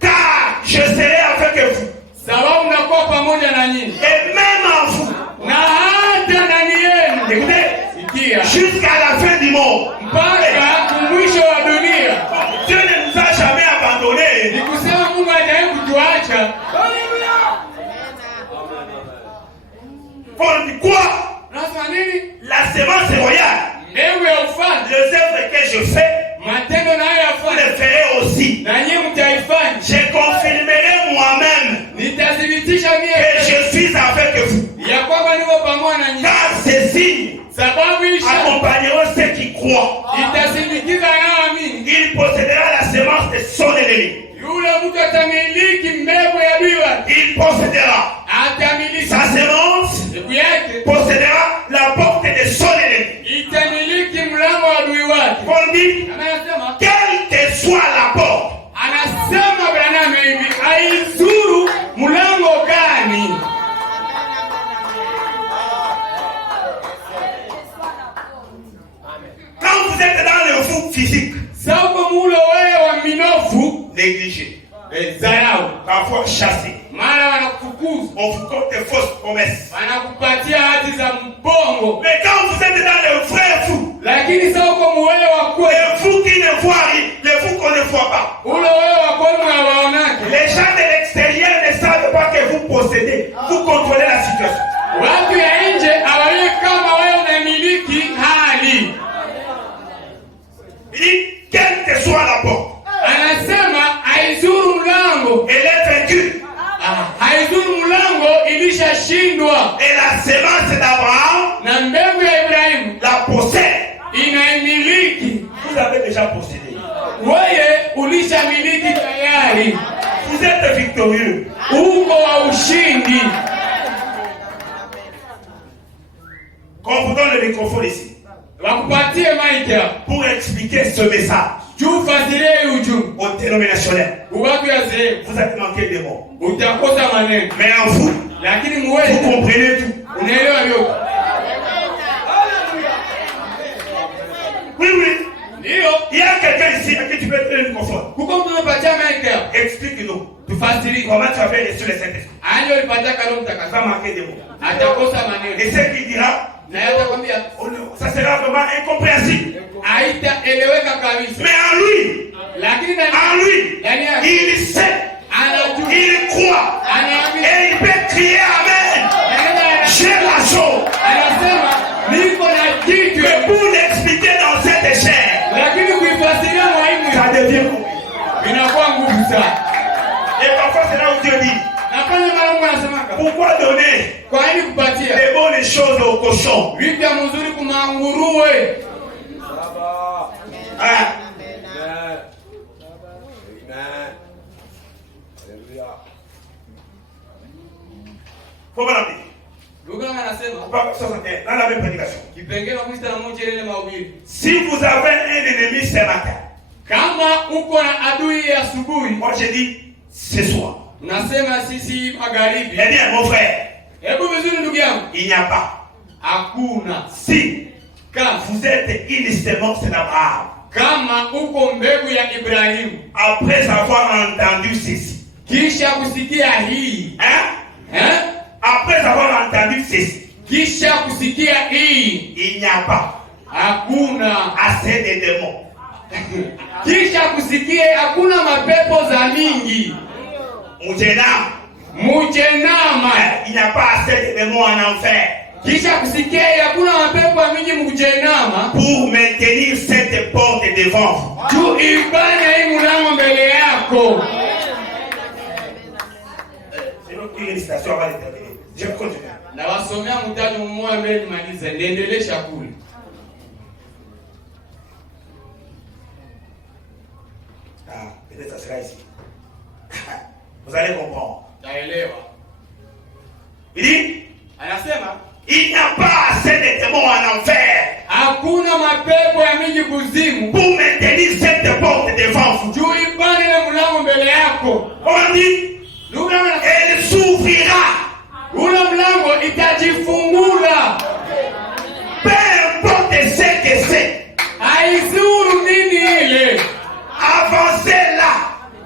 Car je serai avec vous. Sababu nakuwa pamoja na nyinyi. Et même en vous. Na hata ndani yenu. Écoutez, Sikia. jusqu'à la fin du monde. Mpaka mwisho wa dunia. Dieu ne nous a jamais abandonnés. Ni kusema Mungu hajawahi kutuacha. On dit quoi? Unasema nini? La sémence royale. Mbegu ya ufalme. Les œuvres que je fais, Matendo nayo vous yafanya. les ferez aussi. Na nyinyi mtaifanya. Je confirmerai moi-même Nitathibitisha que mie je suis avec vous. ya kwamba niko pamoja na nyinyi. Car ces signes Sababu isha accompagneront ceux qui croient. itasindikiza naamini. Il possédera la sémence de son ennemi. Yule mtu atamiliki mbegu ya adui wake. Il possédera Atamiliki sa sémence, mbegu yake. possédera la porte de son ennemi. Itamiliki mlango wa adui wake. On dit, Anasema quelle que soit la porte, anasema Branham hivi, aizuru mlango gani? quand vous êtes dans le fou physique, Sauko mulo wewe wa minofu négligé, zarau. parfois chassé, Mara wanakufukuza, on vous compte des fausses promesses. wanakupatia hati za mbongo. Mais quand vous êtes dans le vrai fou, Lakini sauko muwele wa kweli, le fou qui ne voit rien, le fou qu'on ne voit pas, ule wewe wa kweli mwawaonake. les gens de l'extérieur ne savent pas que vous possédez, vous contrôlez la situation. Watu ya nje hawajui kama wewe unamiliki hali. Il dit, quelle que soit la porte, Anasema haizuru mlango. elle est vaincue. Haizuru mlango ilishashindwa. Et la sémence d'Abraham Na mbegu ya Ibrahimu la possède. inaimiliki. Vous avez déjà possédé. Wewe ulishamiliki tayari. Vous êtes victorieux. Uko wa ushindi. Qu'on vous donne le microphone ici Wakupatie maiki hapa. pour expliquer ce message Juu fasirie ujumbe. au dénominationnel. Watu ya zee Vous avez manqué des mots. utakosa maneno. Mais en vous, Lakini vous muweze comprenez tout. unaelewa yote. Oui, oui. Ndio. Il y a quelqu'un ici à qui tu peux donner le microphone. Kuko mtu umepatia maiki hapa. Explique-nous. Tufasirie. Comment tu avais reçu les Saint-Esprit. Anyo alipatia Roho Tu Mtakatifu. vas manquer des mots. Atakosa maneno. Et ce qu'il dira, Na yatakwambia ça sera vraiment incompréhensible. haitaeleweka kabisa. Mais en lui, Lakini en lui, ndani yake il sait, anajua, il croit, anaamini, et il peut crier Amen. J'ai la chose. anasema niko na kitu, Mais pour l'expliquer dans cette chair, lakini kuifasiria mwaimu ça devient compliqué. inakuwa ngumu sana. Et parfois c'est là où Dieu dit, Nafanya mara moja nasema pourquoi donner kwa nini kupatia des bonnes choses aux cochons? vitu vya mzuri kuma nguruwe? Hein? Amen. Amen. Alléluia. Faut pas l'appeler. Lugha anasema Pas 61, dans la même prédication. kipengele makumi na moja ile mahubiri, Si vous avez un ennemi ce matin, kama uko na adui ya asubuhi, moi je dis ce soir. nasema sisi magharibi, Eh bien, mon frère, hebu vizuri ndugu yangu, il n'y a pas. hakuna Si kama vous êtes une semence d'Abraham, kama uko mbegu ya Ibrahimu, après avoir entendu ceci, kisha kusikia hii hein? Après avoir entendu ceci, kisha kusikia hii, il n'y a pas hakuna assez de démons. kisha kusikia hakuna mapepo za mingi Moujenam, mujenama, il n'y a pas assez de démons en enfer kisha kusikia hakuna mapepo ya mingi mujenama, pour maintenir cette porte devant vous. juu ibana hii mlango mbele yako. C'est une citation avant de terminer. Je continue. Na wasomea mtaji mmoja mbele nimalize, niendelesha kule. Ah, peut-être ça sera ici. Vous allez comprendre. Taelewa. Il dit, Anasema il n'y a pas assez de démons en enfer hakuna mapepo ya miji kuzimu pour maintenir cette porte devant vous. juu ibana ile mlango mbele yako. On dit, Lugha anasema elle s'ouvrira. ule mlango itajifungula. Peu importe ce que c'est. Haizuru nini ile. Avancez là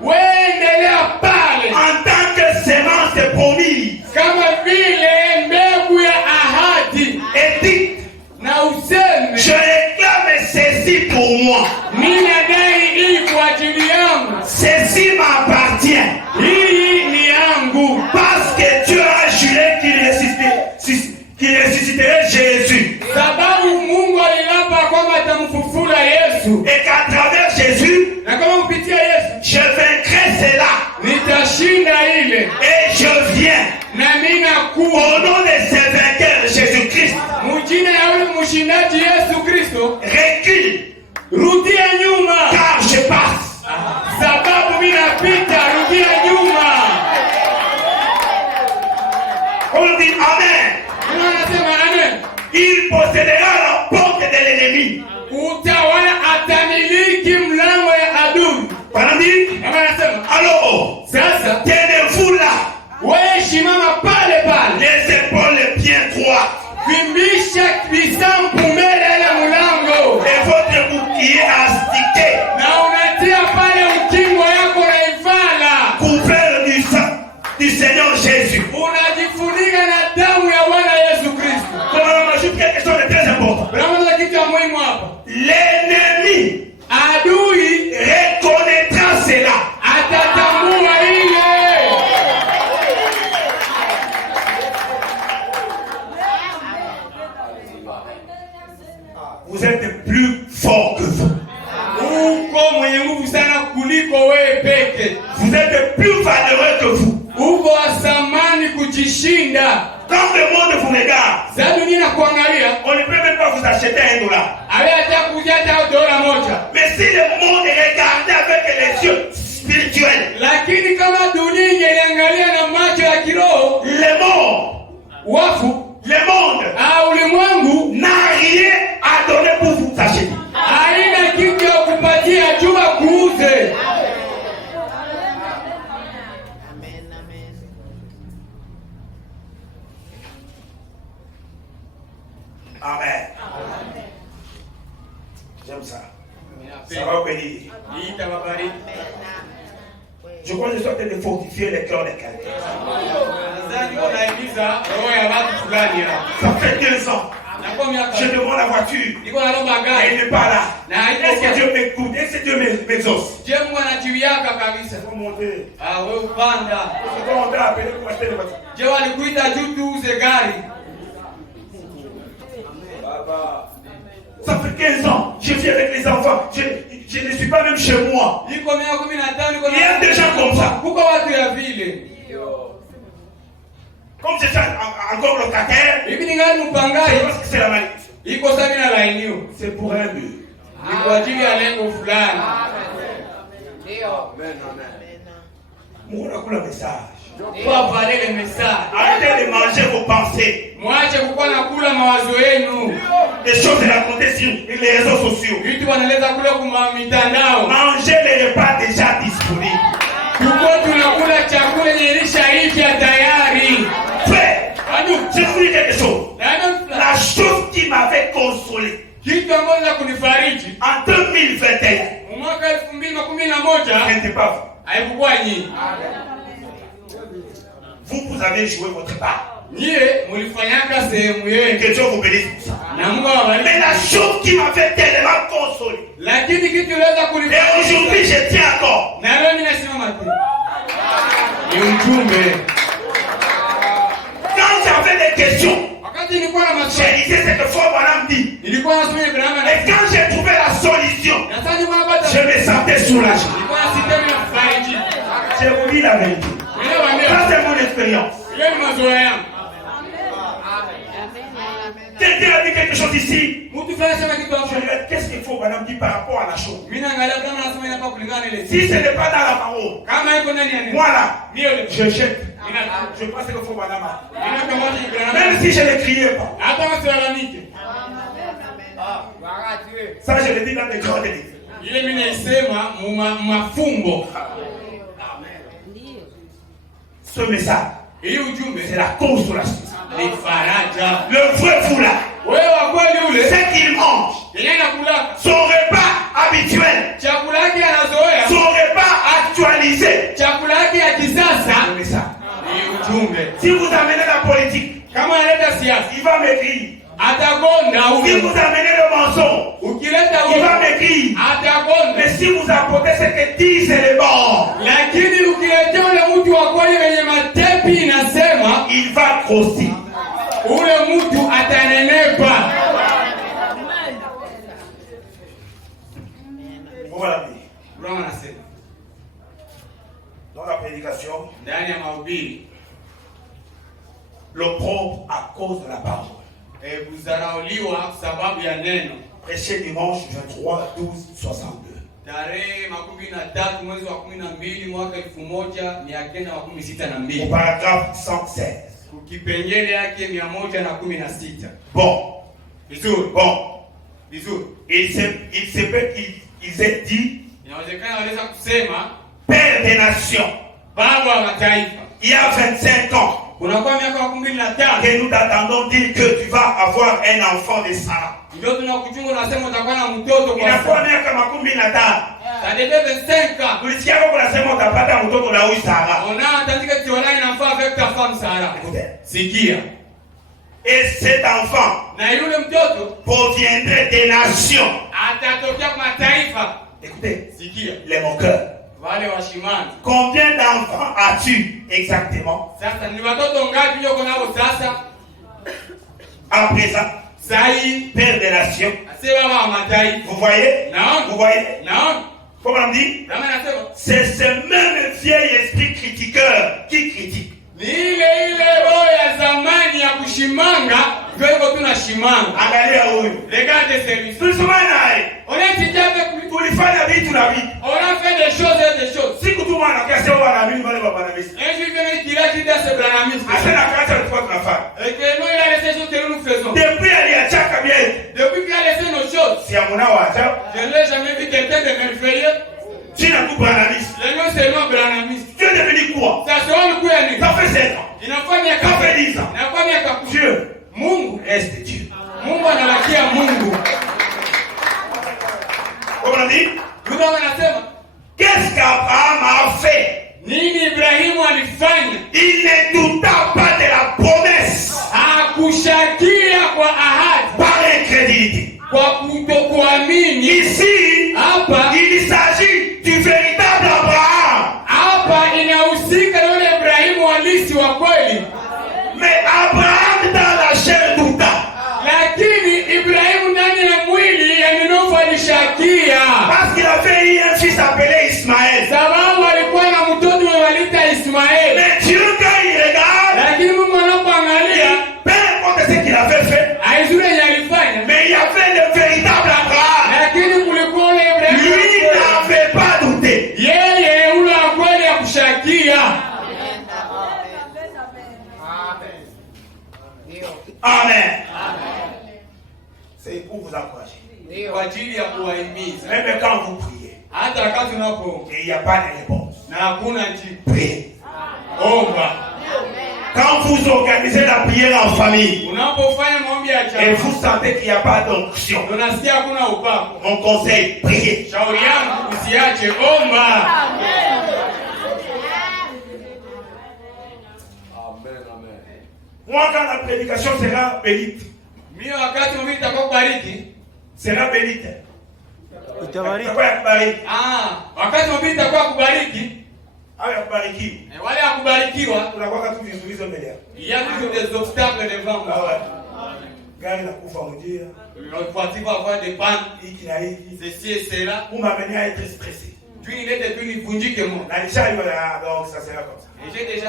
Weendelea pale en tant que semence promise. kama vile mbegu ya ahadi, Et dites, na useme je réclame ceci pour moi. ninadai hii kwa ajili yangu, Ceci m'appartient. hii ni yangu, Parce que Dieu a juré qu'il ressusciterait Jésus. sababu Mungu alilapa kwamba atamfufula Yesu, Et qu'à travers Jésus, na kama kupitia Yesu je vaincrai cela. nitashinda ile, Et je viens na mimi nakuwa au nom de ce vainqueur Jésus-Christ. mjina ya yule mshindaji Yesu Kristo. Recule, Rudia nyuma, car je passe. sababu mimi napita. Rudia nyuma. On dit Amen. Anasema amen. Il possédera la porte de l'ennemi. Utawala atamiliki mlango ya adui. Pendant dit, Kama anasema alors, sasa, tenez-vous là, wewe shimama pale pale, les épaules bien droites, vimbisha visampu mbele ya mlango, et votre bouclier astiqué, na unatia pale ukingo yako na ivala, couvert du sang du Seigneur Jésus. unajifunika na damu ya Bwana Yesu Kristo. Comment on ajoute quelque chose de très important? Unaona kitu cha muhimu hapa, L'ennemi adui reconnaîtra cela. atatambua ile. Vous êtes plus fort que vous. Uko mwenye nguvu sana kuliko wewe peke. Vous êtes plus valeureux que vous. Uko wa thamani kujishinda. Quand le monde vous regarde, Sasa dunia inakuangalia, on ne peut même pas vous acheter $1. awe hata kuja hata dola moja. Mais si le monde regardait avec les yeux spirituels, Lakini kama dunia ingeliangalia na macho ya kiroho, le monde, wafu le monde au ulimwengu n'a rien à donner pour vous acheter. haina kitu ya kupatia jua kuuze. Amen. J'aime ça. Ça va bénir. Itawabariki. Je crois que je suis en train de fortifier les cœurs des chrétiens. Nadhani unahimiza roho ya watu fulani hapa. Ça fait 2 ans. Je demande la voiture. Elle n'est pas là. Est-ce que Dieu m'écoute? Est-ce que Dieu m'exauce? Il faut monter. Ah, wewe upanda. Je dois monter à appeler pour acheter la voiture. Je walikuita juu tuuze gari. Ça fait 15 ans, je vis avec les enfants, je ne suis pas même chez moi. Il y a des gens comme ça. Comme je suis encore locataire, je pense que c'est la maladie. C'est pour un but. Moura le message. Arrêtez de manger vos pensées. Des choses racontées sur les réseaux sociaux. Mangez les repas déjà disponibles. Frère, je vous dis quelque chose. La chose qui m'avait consolé en 2021, ce n'était pas vous. Vous avez joué votre part. Que Dieu vous bénisse pour ça. Mais la chose qui m'avait tellement consolé, et aujourd'hui je tiens encore. Quand j'avais des questions, j'ai dit cette fois Madame dit. Et quand j'ai trouvé la solution, je me sentais soulagé. Je vous dis la vérité. Ça c'est mon expérience. Quelqu'un a dit quelque chose ici. Je lui ai dit, qu'est-ce qu'il faut, Madame dit, par rapport à la chose? Si ce n'est pas dans la parole, moi là, je jette. Je pense qu'il faut, Madame. Même si je ne criais pas. Ça, je le dis dans les grandes églises. Ce message, c'est la consolation. Le vrai foulard, c'est qu'il mange son repas habituel, son repas actualisé. Le message. Si vous amenez la politique, il va m'écrire. Si vous amenez le mensonge, il va m'écrire. Mais si vous apportez ce que disent les bons, il va grossir. Voilà. Dans la prédication, l'opprobre à cause de la parole. Prêché dimanche 23 12 62. Au paragraphe 116. Bon. Il se peut qu'ils aient dit Père des nations. Il y a 25 ans que nous t'attendons dire que tu vas avoir un enfant de Sarah. Il a quoi miaka makumi na tano. Tulisikia kwa nasema utapata mtoto na huyu Sarah. Et cet enfant proviendrait des nations. Écoutez, les moqueurs. Combien d'enfants as-tu exactement? À présent, Père des nations. Vous voyez? Vous voyez? Comment on dit? C'est ce même vieil esprit critiqueur qui critique. Angalia huyu. Tulisoma naye. Tulifanya vitu na vitu. Siku tu mwana kasi wana mimi wale baba na misi. Asana kaza tulikuwa tunafanya. Depuis aliachaka miezi. Si amuna wacha. Jina tu Branamisi. Tu es devenu quoi? Ça fait 7 ans. Ça fait 10 ans. Dieu. Mungu reste Dieu. Comment on dit? Qu'est-ce qu'Abraham a fait? Il ne douta pas de la promesse. kwa kutokuamini. Ici, Hapa il s'agit du véritable Abraham. hapa inahusika na yule Ibrahimu halisi wa kweli. Mais Abraham dans la chair douta. Lakini Ibrahimu ndani ya mwili ya minofu alishakia. Parce qu'il avait eu un fils appelé Ismaël. Sababu alikuwa na mtoto walita Ismaeli. Mais Dieu, quand il regarde, Lakini Mungu anapoangalia, peu importe ce qu'il avait fait, haizuri yenye alifanya. mais il y avait le véritable Abraham. Lakini kulikuwa ule Ibrahimu. Lui n'avait pas douté. Yeye ule wa kweli ya kushakia. Amen. C'est pour vous encourager. Kwa ajili ya kuwahimiza. Même quand vous priez, Hata wakati unapo et il n'y a pas de réponse, na hakuna jibu. priez. Omba. Quand vous organisez la prière en famille, Unapofanya maombi ya et jamaa, vous sentez qu'il n'y a pas d'onction, unasikia hakuna upako. mon conseil, priez. Shauri yangu usiache, omba. Amen, amen. Moi, quand la prédication sera bénite, Mimi wakati mimi nitakubariki, sera bénite. Itabariki. wakati mimi nitakubariki, Awe akubariki. wale wakubarikiwa, Unakuwa tu vizuizo mbele yako. il y a toujours des obstacles devant Ah moi. ouais. Gari nakufa mjia, Le voiture va avoir des pannes, hiki na hiki. ceci et cela. Vous m'amenez à être stressé. Puis il est devenu vunjike moi. Na nishajua donc ça sera comme ça. Et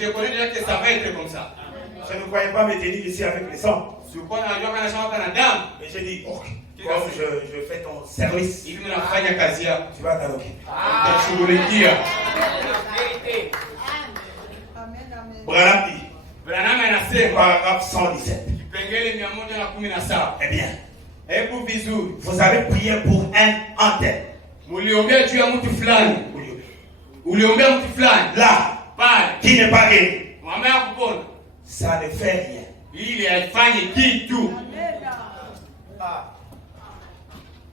je connais déjà que ça va être comme ça. Je ne croyais pas me tenir ici avec les sangs. Sikuwa najua kana shamba kana damu. Mais j'ai dit, ok, comme je fais ton service, Hivi mimi nafanya kazi yako. tu vas t'en occuper. Nitashughulikia. Branham dit, Branham anasema paragraphe 117. kipengele 117. Eh bien, Hebu vizuri. vous avez prié pour un antenne. Muliombea juu ya mtu fulani. Uliombea mtu fulani. Là, Pale. qui n'est pas guéri, Mwambie akupona. ça ne fait rien. Ili haifanye kitu.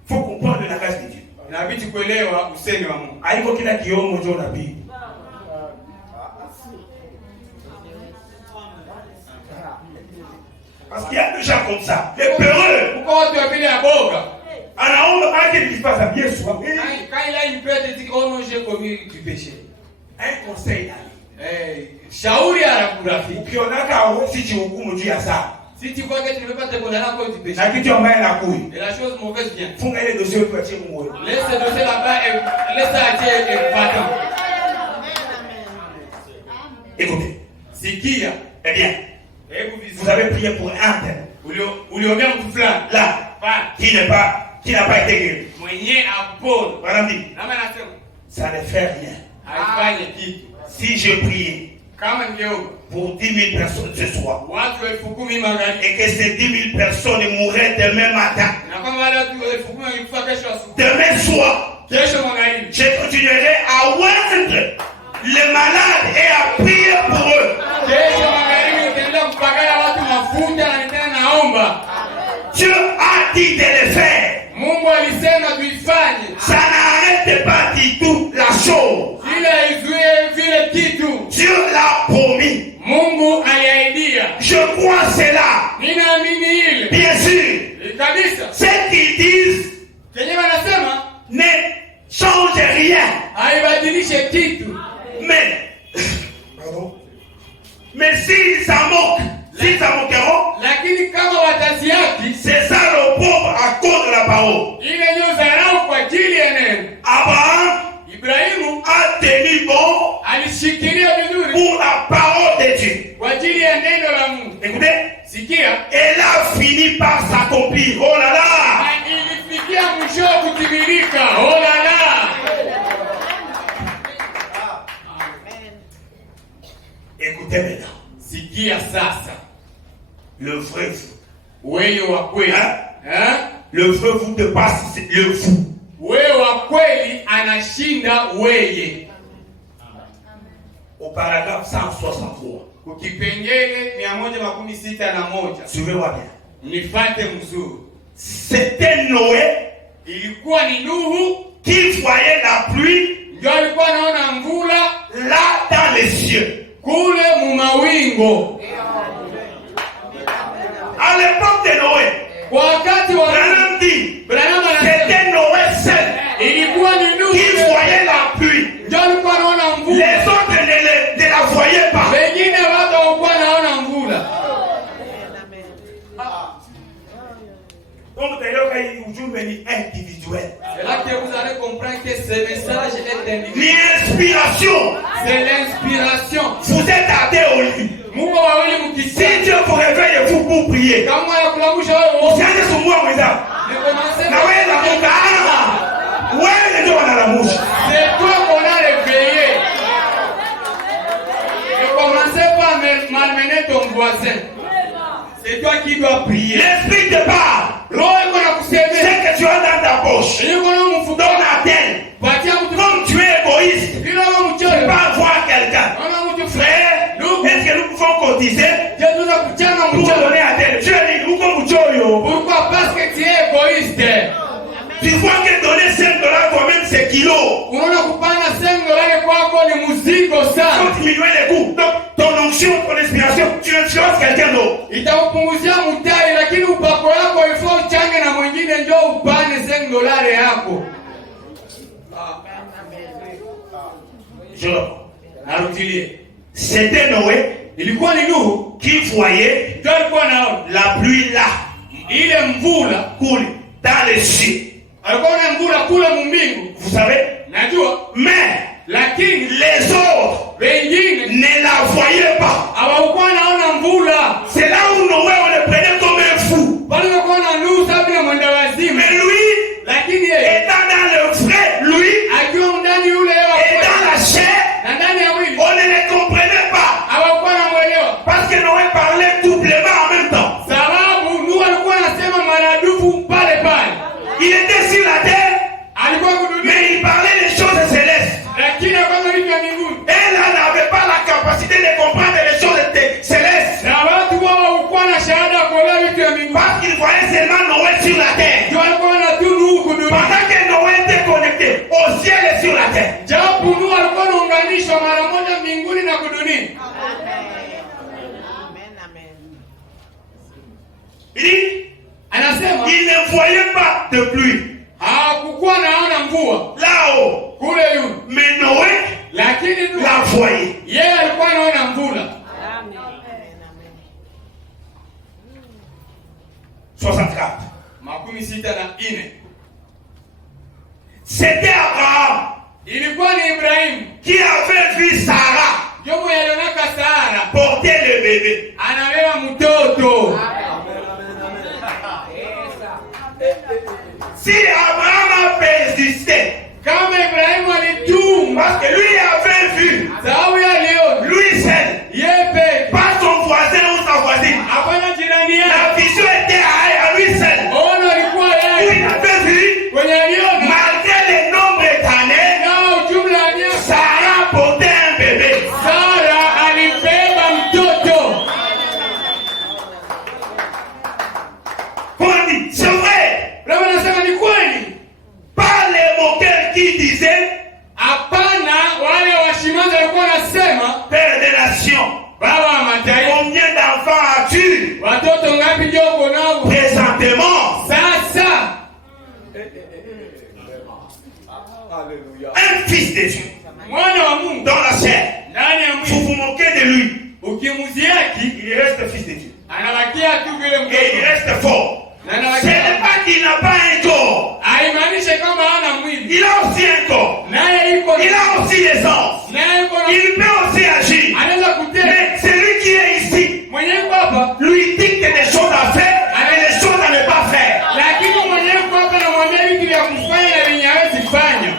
Faut comprendre le langage de Dieu. Inabidi kuelewa usemi wa Mungu. Haiko kila kiomo ndio nabii. Parce qu'il y a des gens comme ça, les peureux. Uko watu wa bila ya boga. Anaomba haki qu'il fasse à bien soi. Quand il a une peur de dire oh non j'ai commis du péché. Un conseil d'aller. Shauri ya rafiki. Ukionaka si chihukumu juu ya saa. Si tu vois que tu ne veux pas te condamner à cause du péché. Na kitu ambaye nakui. Et la chose mauvaise vient. Funga ile dossier wetu achie Mungu. Laisse ce dossier là-bas et laisse ça et va-t'en. Écoutez. Sikia. Eh bien, Hebu vous vizuri. avez prié pour un tel. Uliombea mtu fulani. Là, qui n'a pas été guéri. Mwenye akupona. Madame dit, Na mimi nasema ça ne fait rien. haifanye kitu. Si je prie Kama ningeomba pour 10 000 personnes ce soir, watu 10,000 magharibi. et que ces 10 000 personnes mourraient demain matin, Na kama wale watu 10,000 walikufa kesho asubuhi. demain soir, Kesho magharibi. je continuerai à oindre les malades et à prier pour eux. Kesho magharibi nitaenda kupakala watu mafuta na nitaenda naomba. Dieu a dit de le faire. Mungu alisema tuifanye. Ça n'arrête pas du tout la chose. Ile izuie vile kitu. Dieu l'a promis. Mungu aliahidia. Je crois cela. Ninaamini ile. Bien sûr. Kabisa. Ce qu'ils disent Kenye wanasema ne change rien. haibadilishe kitu. Mais, pardon. Mais s'ils s'en moquent, s'ils s'en moqueront, Lakini kama wataziaki, c'est ça le pauvre à cause de la parole. ile ndio dharau kwa ajili ya neno. Abraham Ibrahimu a tenu bon alishikilia vizuri pour la parole de Dieu. kwa ajili ya neno la Mungu. Écoutez, Sikia, elle a fini par s'accomplir. Oh là là! na ilifikia mwisho kutimilika. Oh la la. Écoutez maintenant. Sikia sasa. Le vrai vous. Wewe wa kweli. Le vrai vous dépasse le vous. Wewe wa kweli anashinda weye. Au paragraphe 163. Kukipengele 161. Suivez-moi bien. Nifate mzuri. C'était Noé Ilikuwa ni Nuhu qui voyait la pluie ndio alikuwa anaona mvula là dans les cieux. kule mumawingo. À l'époque de Noé, Kwa wakati wa Branham L'inspiration. C'est l'inspiration. Vous êtes à terre au lit. Si Dieu vous réveille vous pour prier. Vous allez sur moi, mesdames. C'est toi qu'on a réveillé. Ne commencez pas à malmener ton voisin. C'est toi qui dois prier. L'esprit te parle. C'est que tu as dans ta poche. Dans la tête. Comme tu es égoïste, tu ne peux pas voir quelqu'un. Frère, est-ce que nous pouvons cotiser pour donner à tel? Pourquoi? Parce que tu es égoïste. Tu vois que donner $5 toi-même c'est kilos. Quand tu diminues les coûts, donc ton onction, ton inspiration, tu influences quelqu'un d'autre. Itakupunguzia mtaji, lakini upako wako ifo uchange na mwingine ndio upane $5 yako. Je reprends. C'était Noé. Ilikuwa ni Nuhu Qui voyait ndio alikuwa anaona la pluie là, ile mvula coule dans les cieux. alikuwa na mvula kule mbingu. Vous savez? Najua, Mais lakini les autres wengine ne la voyaient pas. hawakuwa naona mvula. C'est là où Noé on le prenait comme un fou. Bali walikuwa na Nuhu sababu ya mwenda wazimu. Mais lui, Lakini yeye étant dans le vrai, lui, akiwa ndani yule et dans la chair, na ndani ya mwili on ne les comprenait pas. hawakuwa namuelewa. Parce que Noé parlait doublement en même temps. Sababu Nuhu alikuwa anasema maradufu pale pale. Il était sur la terre, Alikuwa kudunia mais il parlait des choses célestes. lakini kwanza vitu vya mbinguni. Et là, n'avait pas la capacité de comprendre les choses célestes. Na watu wao hawakuwa na shahada ya kuelewa vitu vya mbinguni. Parce qu'il voyait seulement Noé sur la terre. Ndio alikuwa na tu Nuhu kudunia. Pendant que Noé était connecté au ciel et sur la terre. Japo Nuhu alikuwa anaunganishwa mara moja mbinguni na kudunia. Il dit, Anasema il ne voyait pas de pluie hakukuwa naona mvua là-haut. kule yule. Mais Noé Lakini Nuhu la voyait. yeye alikuwa anaona mvula. 64. Makumi sita na nne. C'était Abraham Ilikuwa ni Ibrahimu qui avait vu Sarah ndio mwenye alionaka Sara porter le bébé. anabeba mtoto. Si Abraham a persisté, Kama Ibrahimu alituma parce que lui avait vu, sababu ya aliona lui seul, yeye peke pas son voisin ou sa voisine. hapana jirani La yake. vision était à lui seul. Ono alikuwa Il yeye avait vu, kwenye aliona malgré le nombre d'années, na ujumla wa miaka Sarah portait un bébé. Sara alibeba mtoto. Comment on dit? C'est vrai. Leo nasema ni kweli. Pas les moqueurs qui disaient, Hapana wale washimaji walikuwa wanasema Père des nations, baba wa mataifa, combien d'enfants as-tu watoto ngapi ndio uko nao présentement? sasa? Alléluia. Un fils de Dieu Mwana wa Mungu dans la chair. ndani ya Vous mwili vous moquez de lui. ukimuziaki Il reste fils de Dieu. anabakia tu vile Et il mtoto reste fort. na Ce anabakia. n'est pas qu'il n'a pas un corps. Haimaanishi kama hana mwili, Il a aussi un corps. naye iko Il a aussi les anges. naye iko na Il peut aussi agir. anaweza kutenda. Mais celui qui est ici Mwenye iko hapa lui dicte des choses à faire et des choses à ne pas faire. lakini mwenye iko hapa na mwambia vitu vya kufanya na vyenye hawezi fanya.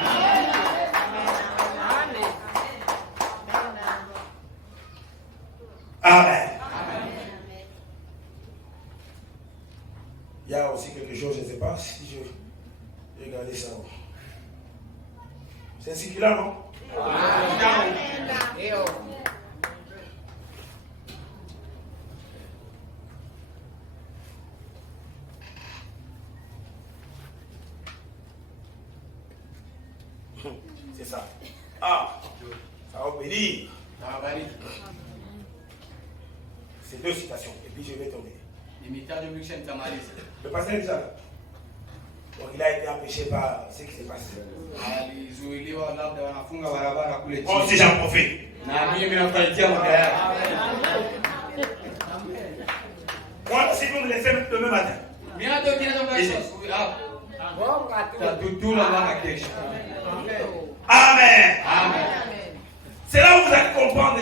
Amen. Il y a aussi quelque chose, je ne sais pas si je vais regarder ça. C'est ainsi qu'il a, non? C'est ça. Ah, ça va bénir. C'est deux citations. Et puis je vais tomber. Le pasteur est déjà là. Donc il a été empêché par ce qui s'est passé. Moi aussi j'en profite. Moi, si vous me laissez demain matin. Amen. Amen. C'est là où vous allez comprendre.